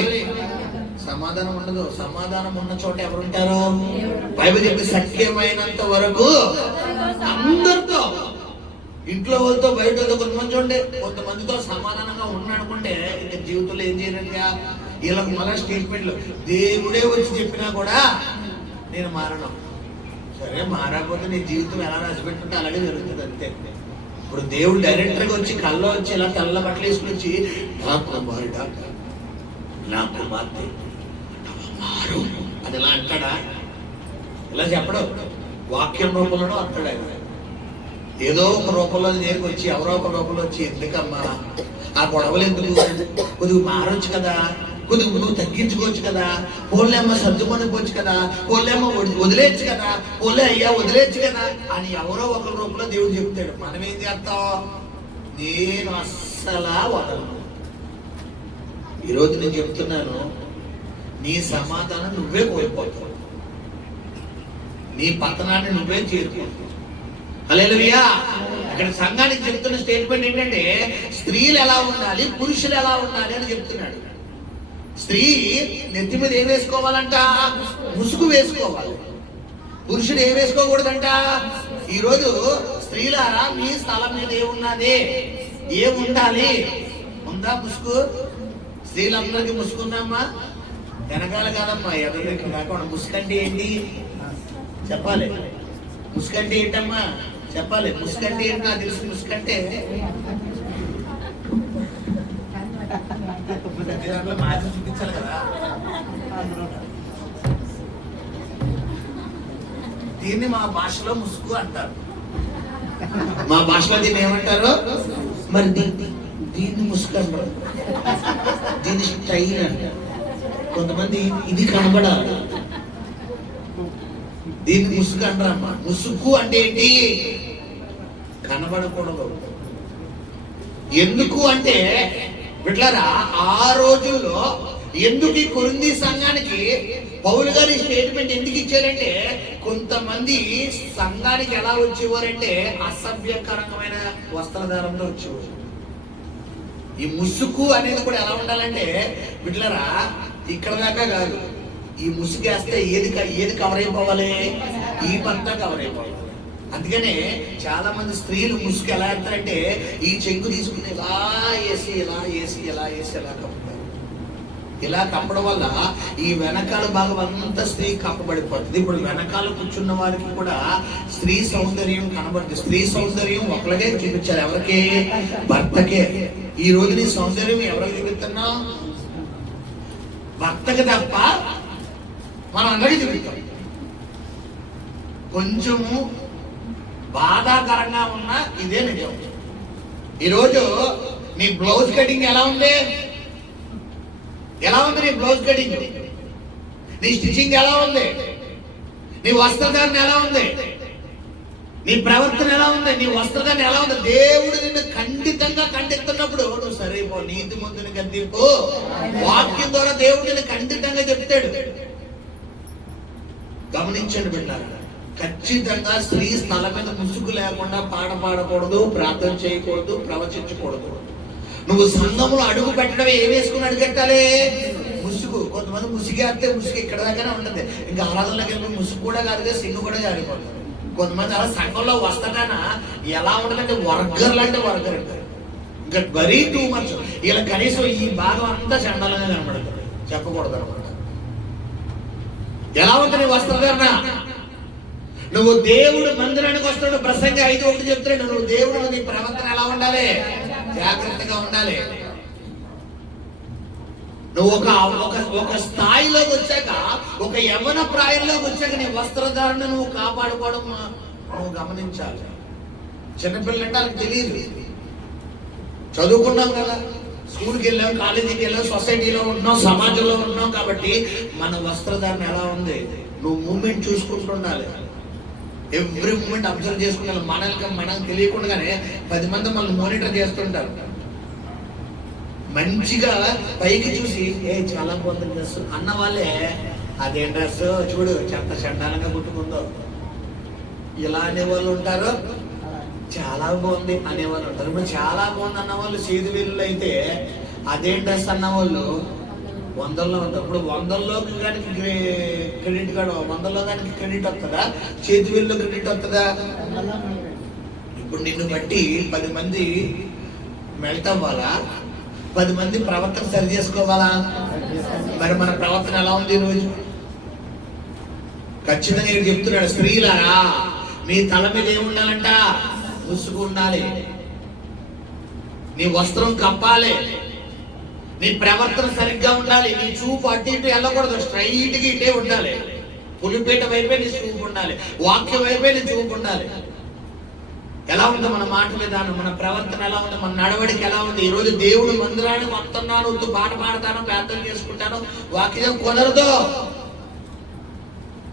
సమాధానం ఉండదు. సమాధానం ఉన్న చోట ఎవరుంటారు? బైబిల్ చెప్పి సఖ్యమైనంత వరకు అందరితో, ఇంట్లో వాళ్ళతో, బయట వాళ్ళతో. కొంతమంది చూడండి, కొంతమందితో సమాధానంగా ఉన్నానుకుంటే ఇంకా జీవితంలో ఏం చేయలేదుగా. వీళ్ళకి మళ్ళా స్టేట్మెంట్లు దేవుడే వచ్చి చెప్పినా కూడా నేను మారను. సరే, మారకపోతే నీ జీవితం ఎలా రాసిపెట్టుంటే అలాగే జరుగుతుంది అంతే. ఇప్పుడు దేవుడు డైరెక్టర్గా వచ్చి కళ్ళలో వచ్చి ఇలా తెల్ల బట్టలు వేసుకుని వచ్చి, నా కుమారుడ, నా కుమార్తె మారు అది ఇలా అంటాడా? ఇలా చెప్పడు. వాక్యం రూపంలో అంటాడు ఆయన. ఏదో ఒక రూపంలో నేరుకు వచ్చి, ఎవరో ఒక రూపంలో వచ్చి, ఎందుకమ్మా ఆ గొడవలు ఎందుకు, కొద్దిగా మారొచ్చు కదా, కొద్దిగా నువ్వు తగ్గించుకోవచ్చు కదా, పోలేమ్మ సర్దుకొనిపోవచ్చు కదా, పోలేమ్మ వదిలేచ్చు కదా, పోలే అయ్యా వదిలేచ్చు కదా అని ఎవరో ఒక రూపంలో దేవుడు చెప్తాడు. మనం ఏం చేస్తాం? నేను అస్సలా వదలను. ఈరోజు నేను చెప్తున్నాను, నీ సమాధానం నువ్వే కోల్పోతావు, నీ పతనాన్ని నువ్వే చేరుకుంటావు. హల్లెలూయా. ఇక్కడ సంఘానికి చెప్తున్న స్టేట్మెంట్ ఏంటంటే, స్త్రీలు ఎలా ఉండాలి, పురుషులు ఎలా ఉండాలి అని చెప్తున్నాడు. స్త్రీ నెత్తి మీద ఏం వేసుకోవాలంట? ముసుగు వేసుకోవాలి. పురుషుడు ఏం వేసుకోకూడదంట. ఈరోజు స్త్రీలారా మీ స్థలం మీద ఏమున్నది, ఏముండాలి? ఉందా ముసుగు? స్త్రీలందరికీ ముసుగుందమ్మా? వెనకాల కాదమ్మా, ఎదురు కాకుండా. ముసుకంటే ఏంటి చెప్పాలి. ముసుకంటే ఏంటమ్మా చెప్పాలి. ముసుకంటే ఏంటి నాకు తెలుసు. ముసుకంటే చూపించాలి కదా. దీన్ని మా భాషలో ముసుగు అంటారు. మా భాషలో దీన్ని ఏమంటారు? మరి దీన్ని ముసుగు అంటారు, దీన్ని స్టైల్ అంటారు. కొంతమంది ఇది కనబడాలి, దీన్ని ముసుగు అంటారమ్మా. ముసుగు అంటే ఏంటి? కనబడకూడదు. ఎందుకు అంటే బిడ్డలారా, ఆ రోజుల్లో ఎందుకు ఈ కొరింథీ సంఘానికి పౌలు గారి స్టేట్మెంట్ ఎందుకు ఇచ్చారంటే, కొంతమంది సంఘానికి ఎలా వచ్చేవారంటే అసభ్యకరమైన వస్త్రధారంలో వచ్చేవారు. ఈ ముసుగు అనేది కూడా ఎలా ఉండాలంటే బిడ్డలారా, ఇక్కడ దాకా కాదు, ఈ ముసుగేస్తే ఏది కవర్ అయిపోవాలి? ఈ పంతా కవర్ అయిపోవాలి. అందుకనే చాలా మంది స్త్రీలు ముసుగు ఎలా వెళ్తారంటే, ఈ చెంగు తీసుకుని ఇలా వేసి ఇలా వేసి ఇలా వేసి ఎలా కప్పుతారు. ఇలా కప్పడం వల్ల ఈ వెనకాల భాగం అంతా స్త్రీ కప్పబడిపోతుంది. ఇప్పుడు వెనకాల కూర్చున్న వారికి కూడా స్త్రీ సౌందర్యం కనబడుతుంది. స్త్రీ సౌందర్యం ఒకరికే చూపించారు, ఎవరికి? భర్తకే. ఈ రోజు నీ సౌందర్యం ఎవరికి చూపిస్తున్నా? భర్తకి తప్ప మనం అందరికీ చూపిస్తాం. కొంచెము బాధాకరంగా ఉన్న ఇదే నిజం. ఈరోజు నీ బ్లౌజ్ కటింగ్ ఎలా ఉంది? ఎలా ఉంది నీ బ్లౌజ్ కటింగ్? నీ స్టిచ్చింగ్ ఎలా ఉంది? నీ వస్త్రధారణ ఎలా ఉంది? నీ ప్రవర్తన ఎలా ఉంది? నీ వస్త్రధారణ ఎలా ఉంది? దేవుడు నిన్ను ఖండితంగా ఖండిస్తున్నప్పుడు నువ్వు సరిపో, నీతి మంతుని గద్దింపు. వాక్యం ద్వారా దేవుడు నిన్ను ఖండితంగా చెప్తాడు. గమనించండి బిడ్డలారా, ఖచ్చితంగా స్త్రీ స్థల మీద ముసుగు లేకుండా పాట పాడకూడదు, ప్రార్థన చేయకూడదు, ప్రవచించకూడదు. నువ్వు సంఘంలో అడుగు పెట్టడం ఏం వేసుకుని అడుగెట్టాలి? ముసుగు. కొంతమంది ముసుగేస్తే ముసుగు ఇక్కడ దాకానే ఉంటుంది, ఇంకా ఆరాధనలోకి వెళ్ళి ముసుగు కూడా కాదుగా, సింగు కూడా జారిపోతుంది. కొంతమంది అలా సంఘంలో వస్తాడనా ఎలా ఉండాలంటే వర్గర్లు అంటే వర్గర్ అంటారు, ఇంకా మరీ టూ మచ్. ఇలా కనీసం ఈ భాగం అంతా చండాలంగా కనబడుతుంది, చెప్పకూడదు అనమాట. ఎలా ఉంటుంది వస్త్రధారణ? నువ్వు దేవుడు మందిరానికి వస్తాడు, ప్రసంగి 5:1 చెప్తాడు, నువ్వు దేవుడు నీ ప్రవర్తన ఎలా ఉండాలి? జాగ్రత్తగా ఉండాలి. నువ్వు ఒక స్థాయిలోకి వచ్చాక, ఒక యవ్వన ప్రాయంలోకి వచ్చాక నీ వస్త్రధారణ నువ్వు కాపాడుకోవడం నువ్వు గమనించాలి. చిన్నపిల్లలంటే వాళ్ళకి తెలియదు. చదువుకున్నాం కదా, స్కూల్కి వెళ్ళాం, కాలేజీకి వెళ్ళాం, సొసైటీలో ఉంటున్నాం, సమాజంలో ఉంటున్నాం. కాబట్టి మన వస్త్రధారణ ఎలా ఉంది? నువ్వు మూమెంట్ చూసుకుంటూ ఉండాలి. ఎవ్రీ మూమెంట్ అబ్జర్వ్ చేసుకుంటారు. మనకు తెలియకుండానే 10 మంది మనల్ని మానిటర్ చేస్తుంటారు. మంచిగా పైకి చూసి చాలా బాగుంది డ్రెస్ అన్న వాళ్ళే, అదేం డ్రెస్ చూడు చెత్త చండాలంగా కుట్టుకుందో, ఇలా అనేవాళ్ళు ఉంటారు. చాలా బాగుంది అనేవాళ్ళు ఉంటారు. ఇప్పుడు చాలా బాగుంది అన్న వాళ్ళు చేతి వేళ్ళు అయితే, అదేం డ్రెస్ అన్న వాళ్ళు 100లో ఉంటారు. ఇప్పుడు 100లోకి కానీ క్రెడిట్ కార్డు, 100లో కానీ క్రెడిట్ వస్తుందా? చేతి వేలులో క్రెడిట్ వస్తుందా? ఇప్పుడు నిన్ను బట్టి 10 మంది మెల్ట్ అవ్వాలా? 10 మంది ప్రవర్తన సరి చేసుకోవాలా? మరి మన ప్రవర్తన ఎలా ఉంది ఈరోజు? ఖచ్చితంగా ఇక్కడ చెప్తున్నాడు, స్త్రీలారా మీ తల మీద ఏముండాలంట? ముసుగు ఉండాలి. నీ వస్త్రం కప్పాలి. నీ ప్రవర్తన సరిగ్గా ఉండాలి. నీ చూపు అటు ఇటు వెళ్ళకూడదు, స్ట్రైట్ గా ఇటే ఉండాలి. పులిపేట వైపే నీ చూపు ఉండాలి, వాక్యం వైపే నీ చూపు ఉండాలి. ఎలా ఉంది మన మాట విధానం, మన ప్రవర్తన ఎలా ఉంది, మన నడవడికి ఎలా ఉంది? ఈ రోజు దేవుడు మందిరానికి వస్తున్నాను, పాట పాడతాను, ప్రార్థన చేసుకుంటాను, వాక్యం కుదరదు.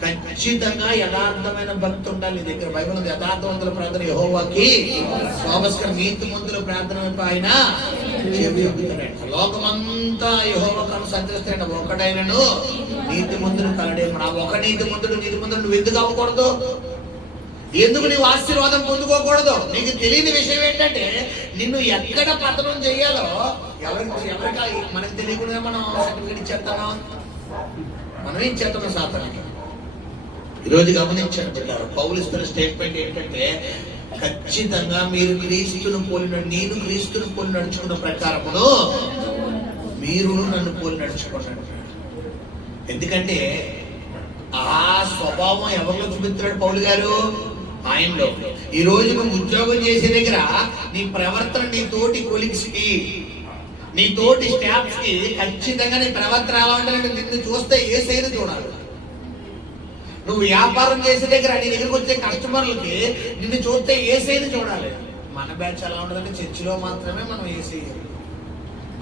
ఖచ్చితంగా యథార్థమైన భక్తి ఉండాలి నీ దగ్గర. బైబిల్ యథార్థవంతుల ప్రార్థన యెహోవాకి శోభస్కర, నీతిమంతుల ప్రార్థన వైపు ఆయన చెవి ఒగ్గుతాడంట. లోకమంతా యెహోవాకు సంతరిస్తాడంట, ఒకడైనను నీతిమంతుడు కలడే. మన ఒక నీతిమంతుడు నువ్వు ఎందుకు అవ్వకూడదు? ఎందుకు నీవు ఆశీర్వాదం పొందుకోకూడదు? నీకు తెలియని విషయం ఏంటంటే, నిన్ను ఎక్కడ పతనం చేయాలో ఎవరికి మనకు తెలియకుండా మనం సర్టిఫికేట్ ఇచ్చేస్తామా? మనం ఇచ్చేస్తామా సాతానికి? ఈరోజు గమనించండి, పౌలు ఇస్తున్న స్టేట్మెంట్ ఏంటంటే, ఖచ్చితంగా మీరు క్రీస్తును పోలి, నేను క్రీస్తును పోలి నడుచుకున్న ప్రకారమును మీరు నన్ను పోలి నడుచుకున్నాడు. ఎందుకంటే ఆ స్వభావం ఎవరిలో చూపిస్తున్నాడు పౌలు గారు? ఆయనలో. ఈ రోజు నువ్వు ఉద్యోగం చేసే దగ్గర నీ ప్రవర్తన నీ తోటి కొలీగ్స్ కి, నీ తోటి స్టాఫ్స్ కి ఖచ్చితంగా నీ ప్రవర్తన ఎలా ఉండాలంటే, నిన్ను చూస్తే యేసయ్యను చూడాలి. నువ్వు వ్యాపారం చేసే దగ్గర నీ దగ్గరకు వచ్చే కస్టమర్లకి నిన్ను చూస్తే యేసయ్యను చూడాలి. మన బ్యాచ్ ఎలా ఉంటుందంటే, చర్చిలో మాత్రమే మనం యేసయ్య,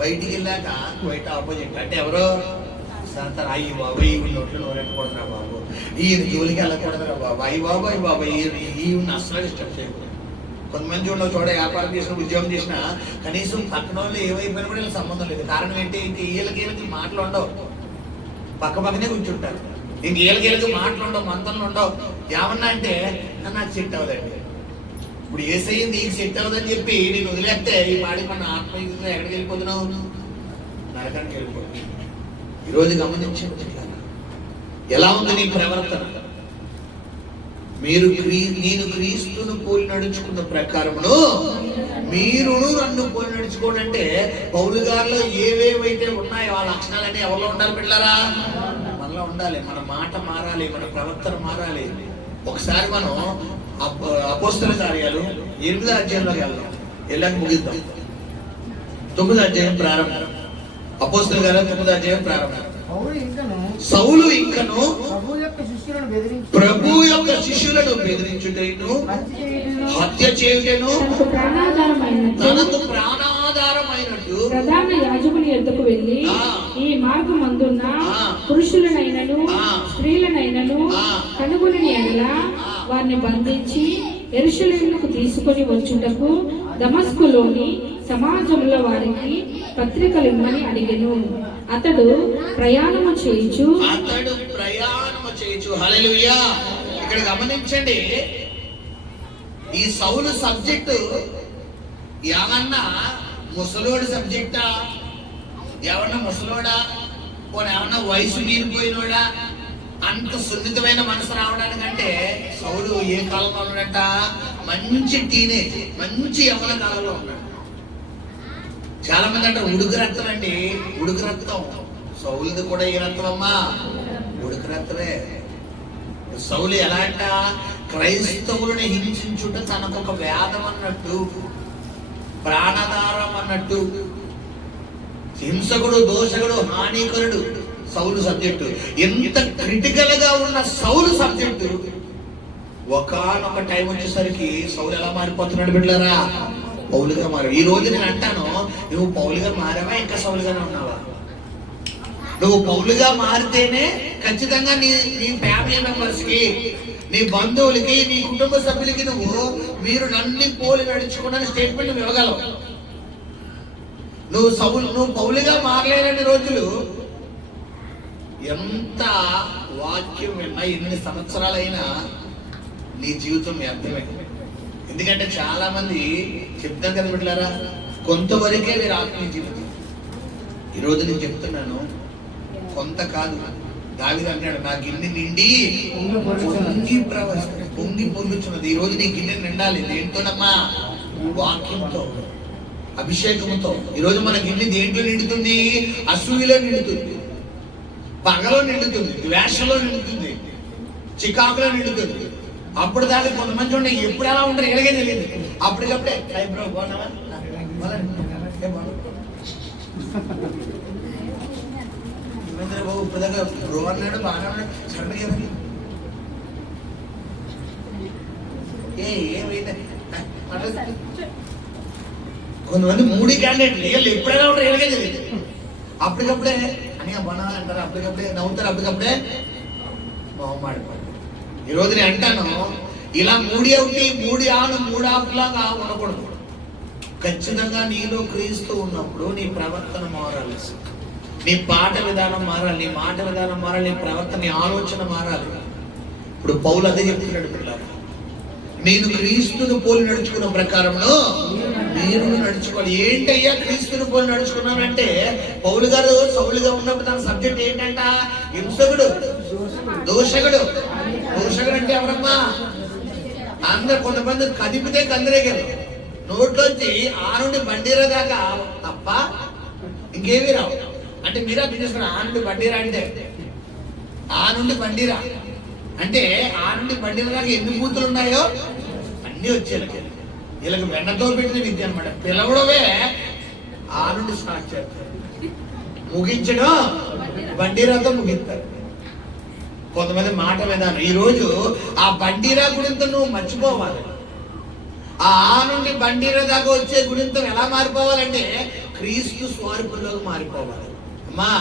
బయటికి వెళ్ళాక బయట ఆపోజిట్. అంటే ఎవరో సార్ అయ్యి బాబు ఈ నోట్లు నోరెట్టకూడదురా బాబు, ఈయన జోలికి వెళ్ళకూడదురా బాబు, అయ్యి బాబు ఈయన అసలు డిస్టర్బ్ చేయకూడదు. కొంతమంది చూడ వ్యాపారం చేసిన, ఉద్యోగం చేసినా కనీసం పక్కన వాళ్ళు ఏమైపోయినా కూడా వీళ్ళకి సంబంధం లేదు. కారణం ఏంటి? వీళ్ళకి మాటలు ఉండవు, పక్కనే కూర్చుంటారు. ఇంక వీళ్ళకి మాటలు ఉండవు, మంతలు ఉండవు. ఏమన్నా అంటే నాకు సెట్ అవ్వదండి. ఇప్పుడు యేసయ్య నీకు సెట్ అవ్వదని చెప్పి నేను వదిలేస్తే ఈ పాడి మన ఆత్మీయంగా ఎక్కడికి వెళ్ళిపోతున్నావు? నరకానికి వెళ్ళిపోతుంది. ఈరోజు గమనించండి, ఎలా ఉంది నీ ప్రవర్తన? నేను క్రీస్తును పోలి నడుచుకున్న ప్రకారమును మీరును నన్ను పోలి నడుచుకోండి అంటే పౌలు గారిలో ఏవేవైతే ఉన్నాయో ఆ లక్షణాలన్నీ ఎవరిలో ఉండాలి పిల్లరా? మనలో ఉండాలి. మన మాట మారాలి, మన ప్రవర్తన మారాలి. ఒకసారి మనం అపోస్తల కార్యాలు 8వ అధ్యాయంలోకి వెళ్దాం. వెళ్ళాక ముగిద్దాం. 9వ అధ్యాయం ప్రారంభం. అపోస్తల కార్యాలు 9వ అధ్యాయం ప్రారంభం. సౌలు ఇంకను ప్రభు యొక్క శిష్యులను బెదిరించుటను హత్య చేయుటను తనకు ప్రాణాధారమైనట్టు ప్రధాన యాజకుని యొద్దకు వెళ్ళి ఈ మార్గమందున్న పురుషులనైనను స్త్రీలనైనను కనుగొని ఎడల వారిని బంధించి యెరూషలేమునకు తీసుకొని వచ్చుటకు దమస్కులోని సమాజంలో వారికి పత్రికలు ఇమ్మని అడిగెను. అతడు ప్రయాణము చేయుచు హల్లెలూయా. ఇక్కడ గమనించండి, ఈ సౌలు సబ్జెక్టు ఏమన్నా ముసలోడు సబ్జెక్టా? ఏమన్నా ముసలోడా? పోనీ ఏమన్నా వయసు మీరిపోయినోడా? అంత సున్నితమైన మనసు రావడానికంటే సౌలు ఏ కాలంలో ఉన్నాడంట? మంచి టీనేజ్, మంచి యవ్వన కాలంలో ఉన్నాడు. చాలా మంది అంటే ఉడుకు రక్తం అండి, ఉడుకు రక్తం. సౌలుది కూడా ఏ రక్తం అమ్మా? ఉడుకు రక్తమే. సౌలు ఎలా అంట? క్రైస్తవులని హింసించుట తనకు ఒక వేదం అన్నట్టు, ప్రాణాధారం అన్నట్టు. హింసకుడు, దోషకుడు, హానికరుడు సౌలు సబ్జెక్టు. ఎంత క్రిటికల్ గా ఉన్న సౌలు సబ్జెక్టు ఒకానొక టైం వచ్చేసరికి సౌలు ఎలా మారిపోతున్నాడు బిడ్డలారా? పౌలుగా మారు. ఈ రోజు నేను అంటాను, నువ్వు పౌలుగా మారావా ఇంకా సౌలుగానే ఉన్నావా? నువ్వు పౌలుగా మారితేనే ఖచ్చితంగా నీ ఫ్యామిలీ మెంబర్స్ కి, నీ బంధువులకి, నీ కుటుంబ సభ్యులకి మీరు నన్ను పోలి నడుచుకున్న స్టేట్మెంట్ నువ్వు ఇవ్వగలవు. నువ్వు పౌలుగా మారలేని రోజులు ఎంత వాక్యం విన్నా, ఎన్ని సంవత్సరాలైనా నీ జీవితం వ్యర్థమే. ఎందుకంటే చాలా మంది చెప్తాను కదా బిడ్డలారా, కొంతవరకే మీరు ఆత్మీయ జీవితం. ఈరోజు నేను చెప్తున్నాను, కొంత కాదు. దావీదు అంటాడు, నా గిన్నె నిండి పొంగి పొంగుచున్నది. ఈ రోజు నీ గిన్నె నిండాలి. దేంతోనమ్మా? వాక్యంతో, అభిషేకంతో. ఈరోజు మన గిన్నె దేంట్లో నిండుతుంది? అసూయలో నిండుతుంది, పగలో నిండుతుంది, ద్వేషంలో నిండుతుంది, చికాకులో నిండుతుంది. అప్పుడు దాకా కొంతమంది ఉండే ఎప్పుడు ఎలా ఉంటారు ఎలాగే తెలియదు. అప్పటికప్పుడే బ్రో బాగున్నావా, ఇప్పుడు దాకా బ్రో అన్నాడు, బాగా ఉన్నాడు, సడన్ గా కొంతమంది మూడీ క్యాండిడేట్లు వీళ్ళు ఎప్పుడైనా ఉంటారు ఎలాగే తెలియదు. అప్పటికప్పుడే అని బాగా అంటారు, అప్పటికప్పుడే నవ్వుతారు, అప్పటికప్పుడే మొహమాడిపోతారు. ఈరోజు నేను అంటాను, ఇలా మూడి అవుటి, మూడి ఆను, మూడాపులాగా ఉండకూడదు. ఖచ్చితంగా నీలో క్రీస్తు ఉన్నప్పుడు నీ ప్రవర్తన మారాలి, నీ పాట విధానం మారాలి, నీ మాట విధానం మారాలి, నీ ప్రవర్తన, నీ ఆలోచన మారాలి. ఇప్పుడు పౌలు అదే చెప్తున్నాడు పిల్లలు, నేను క్రీస్తును పోలి నడుచుకున్న ప్రకారంలో మీరు నడుచుకోవాలి. ఏంటయ్యా క్రీస్తును పోలి నడుచుకున్నానంటే, పౌలు గారు సౌలుగా ఉన్నప్పుడు తన సబ్జెక్ట్ ఏంటంట? హింసకుడు, దోషకుడు. దోషకుడు అంటే ఎవరమ్మా? అందరు కొంతమంది కదిపితే కందిరేగారు, నోట్లోంచి ఆ నుండి బండిరా దాకా తప్ప ఇంకేమీ రావు. అంటే మీరు అర్థం చేసుకున్నా, ఆ నుండి బండిరా అంటే ఆ నుండి బండిరా అంటే ఆ నుండి బండిరా దాకా ఎన్ని బూతులు ఉన్నాయో అన్ని వచ్చేళ్ళకి. వీళ్ళకి వెన్నతో పెట్టిన విద్య అనమాట. పిలవడమే ఆ నుండి స్టార్ట్ చేస్తారు, ముగించడం బండిరాతో ముగిస్తారు. కొంతమంది మాట విధానం. ఈరోజు ఆ బండిరా గుణింతం నువ్వు మర్చిపోవాలి. ఆ నుండి బండిరా దాకా వచ్చే గుణింతం ఎలా మారిపోవాలంటే క్రీస్తు స్వరూపంలోకి మారిపోవాలి. అమ్మా,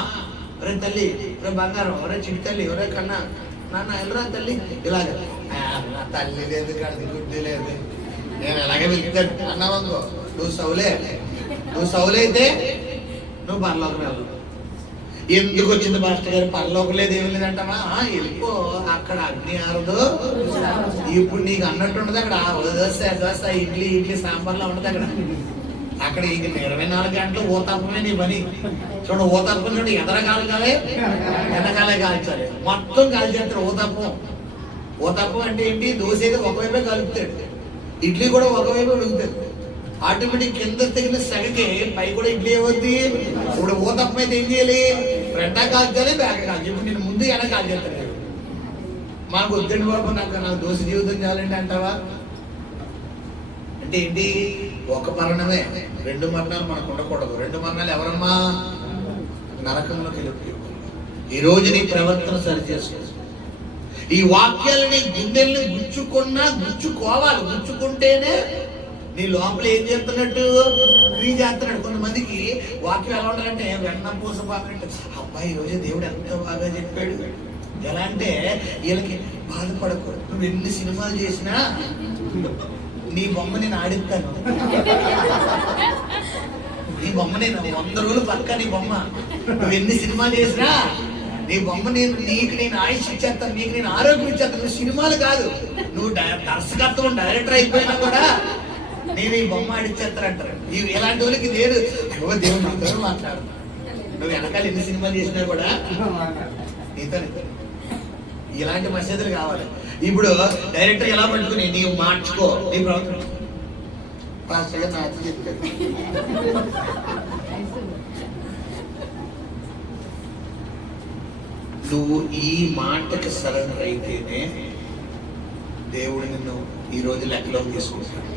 ఒరే తల్లి, ఒరే బంగారం, ఒరే చిట్టి తల్లి, ఒరే కన్నా, నాన్న ఎల్లరా తల్లి, ఇలాగ తల్లి లేదు, కడిది గుడ్డి లేదు, నేను ఎలాగే వెళ్తాను అన్నావంగో, నువ్వు సౌలైతే నువ్వు పరలోకం వెళ్ళవు. ఎందుకు వచ్చింది మాస్టర్ గారు? పరలోకం లేదు, ఏమి లేదంటావా? వెళ్ళిపో, అక్కడ అగ్ని ఆరదు. ఇప్పుడు నీకు అన్నట్టు ఉండదు అక్కడ. దోశ, ఇడ్లీ సాంబార్లా ఉండదు అక్కడ. అక్కడ ఇంక 24 గంటలు ఊతప్పమే నీ పని. చూడండి, ఊతప్పం చూడండి, ఎదరకాలు కాలే, వెనకాలే కాల్చాలి, మొత్తం కాల్చేస్తారు ఊతప్పం. ఊతప్పం అంటే ఏంటి? దోశ అయితే ఒకవైపే కలుపుతాడు, ఇడ్లీ కూడా ఒకవైపే ఉడుకుతాడు. ఆటోమేటిక్ కింద తగిన సగకి పై కూడా ఇడ్లీ ఏమవుద్ది. ఇప్పుడు ఊతప్పం అయితే ఏం చేయాలి? ఫ్రంట్ కాల్చాలి, బ్యాక్ కాల్చాలి. ఇప్పుడు నేను ముందు వెనక కాల్చేస్తాను. మాకు వద్దండి బాబు, నాకు దోశ జీవితం చాలండి అంటావా? అంటే ఏంటి? ఒక మరణమే, 2 మరణాలు మనకు ఉండకూడదు. 2 మరణాలు ఎవరమ్మా? నరకంలోకి వెళ్ళి. ఈ రోజు నీ ప్రవర్తన సరి చేసుకో. ఈ వాక్యాలని గుండెల్ని గుచ్చుకోవాలి. గుచ్చుకుంటేనే నీ లోపల ఏం చేస్తున్నట్టు? క్రియ చేస్తున్నాడు. కొంతమందికి వాక్యం ఎలా ఉండాలంటే వెన్న పూస బాగా, అబ్బాయి ఈరోజు దేవుడు ఎంత బాగా చెప్పాడు. ఎలా అంటే వీళ్ళకి బాధపడకూడదు. నువ్వు ఎన్ని సినిమాలు చేసినా నీ బొమ్మ నేను ఆడిస్తాను. నీ బొమ్మ నేను 100 రోజులు పక్క నీ బొమ్మ. నువ్వు ఎన్ని సినిమాలు చేసినా నీ బొమ్మ నీకు నేను ఆయుష్ ఇచ్చేస్తాను, నీకు నేను ఆరోగ్యం ఇచ్చేస్తాను. నువ్వు సినిమాలు కాదు, నువ్వు దర్శకత్వం డైరెక్టర్ అయిపోయినా కూడా నేను ఈ బొమ్మ ఆడిచ్చేస్తానంటారు. ఇలాంటి వాళ్ళకి లేదు దేవుడు నాతో మాట్లాడు. నువ్వు వెనకాల ఎన్ని సినిమాలు చేసినా కూడా నీతో ఇలాంటి మసీదులు కావాలి. ఇప్పుడు డైరెక్టర్ ఎలా పట్టుకుని నీవు మార్చుకో నీ ప్రవర్తన. నువ్వు ఈ మాటకి సరెండర్ అయితేనే దేవుడు నిన్ను ఈ రోజు లెక్కలోకి తీసుకుంటాడు.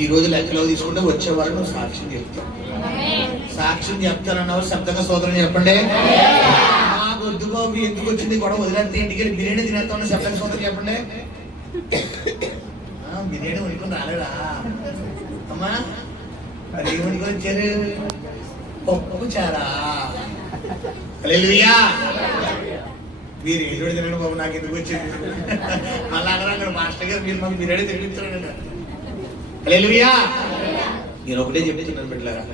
ఈ రోజు లెక్కలోకి తీసుకుంటే వచ్చేవారు నువ్వు సాక్ష్యం చెప్తావు. సాక్ష్యం చెప్తానన్నవారు శబ్దంగా సోదరుని చెప్పండి. మాకు వద్దు బాబు, ఎందుకు వచ్చింది గొడవ, వదిలేస్తే ఇంటికి వెళ్ళి బిర్యానీ తినేస్తామని శబ్దంగా సోదరుని చెప్పండి. బిర్యానీ వండుకుని రాలేదా అమ్మా? అది ఏం వండుకొని వచ్చారు? పప్పు చారా. హల్లెలూయా. మీరు ఏదో తినండి బాబు, నాకు ఎందుకు వచ్చింది మళ్ళీ అక్కడ మాస్టర్ గారు మీరు మాకు బిర్యానీ తినిపించారండి. హల్లెలూయా. నేను ఒకటే చెప్తున్నాను బిడ్డలారా,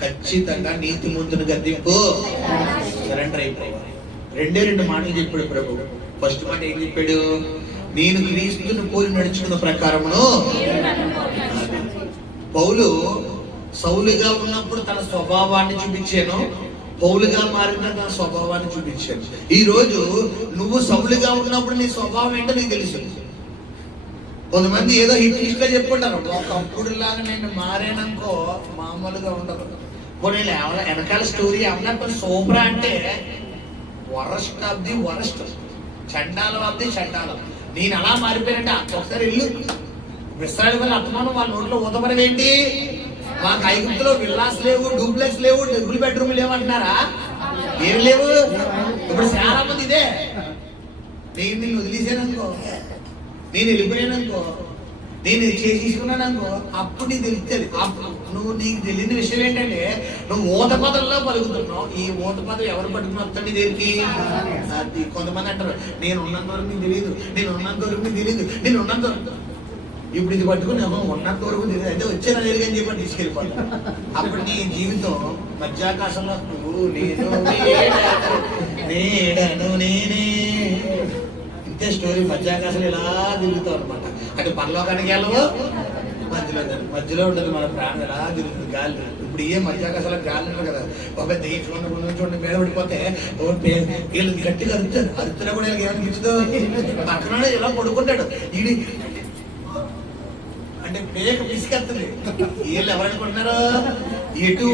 ఖచ్చితంగా నీతి ముందును గద్దింపు సరెండర్ అయిపోవాలి. 2 మాటలు చెప్పాడు ప్రభు. ఫస్ట్ మాట ఏం చెప్పాడు? నేను క్రీస్తును పోలి నడుచుకున్న ప్రకారమును. పౌలు సౌలుగా ఉన్నప్పుడు తన స్వభావాన్ని చూపించాను, పౌలుగా మారిన తన స్వభావాన్ని చూపించాను. ఈ రోజు నువ్వు సౌలుగా ఉన్నప్పుడు నీ స్వభావం ఏంటో నీకు తెలుసు. కొంతమంది ఏదో హిట్ గా చెప్పుకుంటారు, ఒకప్పుడు లాగా నేను మారాననుకో మామూలుగా ఉండదు. నేను వెనకాల స్టోరీ ఏమన్నా కొన్ని సూపరా అంటే వరస్ట్ ఆఫ్ ది వరస్ట్, చండాలం ఆఫ్ ది చండాలం. నేను అలా మారిపోయినట్టే. ఒకసారి ఇల్లు విశ్రాడి వల్ల అత్తమానం వాళ్ళ నోట్లో ఊతపరం ఏంటి? మాకు ఐగుప్తులో విల్లాస్ లేవు, డూప్లెక్స్ లేవు, డబుల్ బెడ్రూమ్ లేవు అంటున్నారా? ఏం లేవు. ఇప్పుడు చాలా మంది ఇదే. నేను నిన్ను వదిలేసాననుకో, నేను వెళ్ళిపోయాననుకో, నేను చేసుకున్నాననుకో, అప్పుడు నీకు తెలుస్తుంది. అప్పుడు నీకు తెలియని విషయం ఏంటంటే నువ్వు ఊత పదంలో పలుకుతున్నావు. ఈ ఊత పదం ఎవరు పట్టుకుని వస్తాడు నీ దగ్గరికి? అది కొంతమంది అంటారు, నేను ఉన్నంత వరకు నీకు తెలియదు, నేను ఉన్నంత వరకు నీకు తెలియదు, నేను ఉన్నంత వరకు. ఇప్పుడు ఇది పట్టుకుని ఉన్నంత వరకు తెలియదు, అయితే వచ్చే నా దగ్గరికి అని చెప్పి తీసుకెళ్ళిపోతాను. అప్పుడు నీ జీవితం మధ్యాకాశంలో నువ్వు నేను నేడను నేనే ఇంతే స్టోరీ. మధ్యాకాశంలో ఇలా తిరుగుతావు అనమాట. అంటే పరలోకానికి వెళ్ళవు, మధ్యలో ఉంటుంది మన ప్రాణం, ఎలా తిరుగుతుంది గాలి. ఇప్పుడు ఏ మధ్యాకాశాల గాలి ఉంటుంది కదా, ఒక పెద్ద చూడండి మీద పడిపోతే వీళ్ళు గట్టిగా అరుతారు. అరుతున్నా కూడా వీళ్ళకి ఏమైనా గిచ్చుతో పక్కన ఇలా పడుకుంటాడు. ఇది అంటే పేక పిసికెత్తుంది. వీళ్ళు ఎవరనుకుంటున్నారు? ఎటు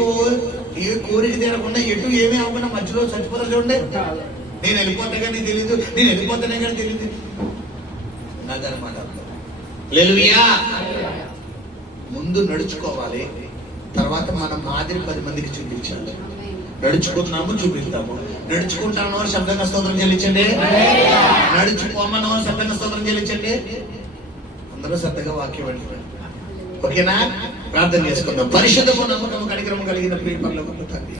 ఏ కోరిక తీరకుండా ఎటు ఏమీ అవ్వకుండా మధ్యలో చచ్చిపోతారు. చూడండి, నేను వెళ్ళిపోతే కానీ తెలీదు, నేను వెళ్ళిపోతానే కానీ తెలీదు. నాదనమాట. హల్లెలూయా. ముందు నడుచుకోవాలి, తర్వాత మన మాదిరి 10 మందికి చూపించాలి. నడుచుకుంటున్నాము, చూపిస్తాము. నడుచుకుంటాను శబ్దంగా స్తోత్రం చెల్లించండి. నడుచుకోమను శబ్దంగా స్తోత్రం చెల్లించండి. అందరూ శ్రద్ధగా వాక్యం అడిగారు. ఓకేనా? ప్రార్థన చేసుకుందాం. పరిశుద్ధము నమ్మకము కనికరము కలిగిన ప్రియ పరలోకపు తండ్రి,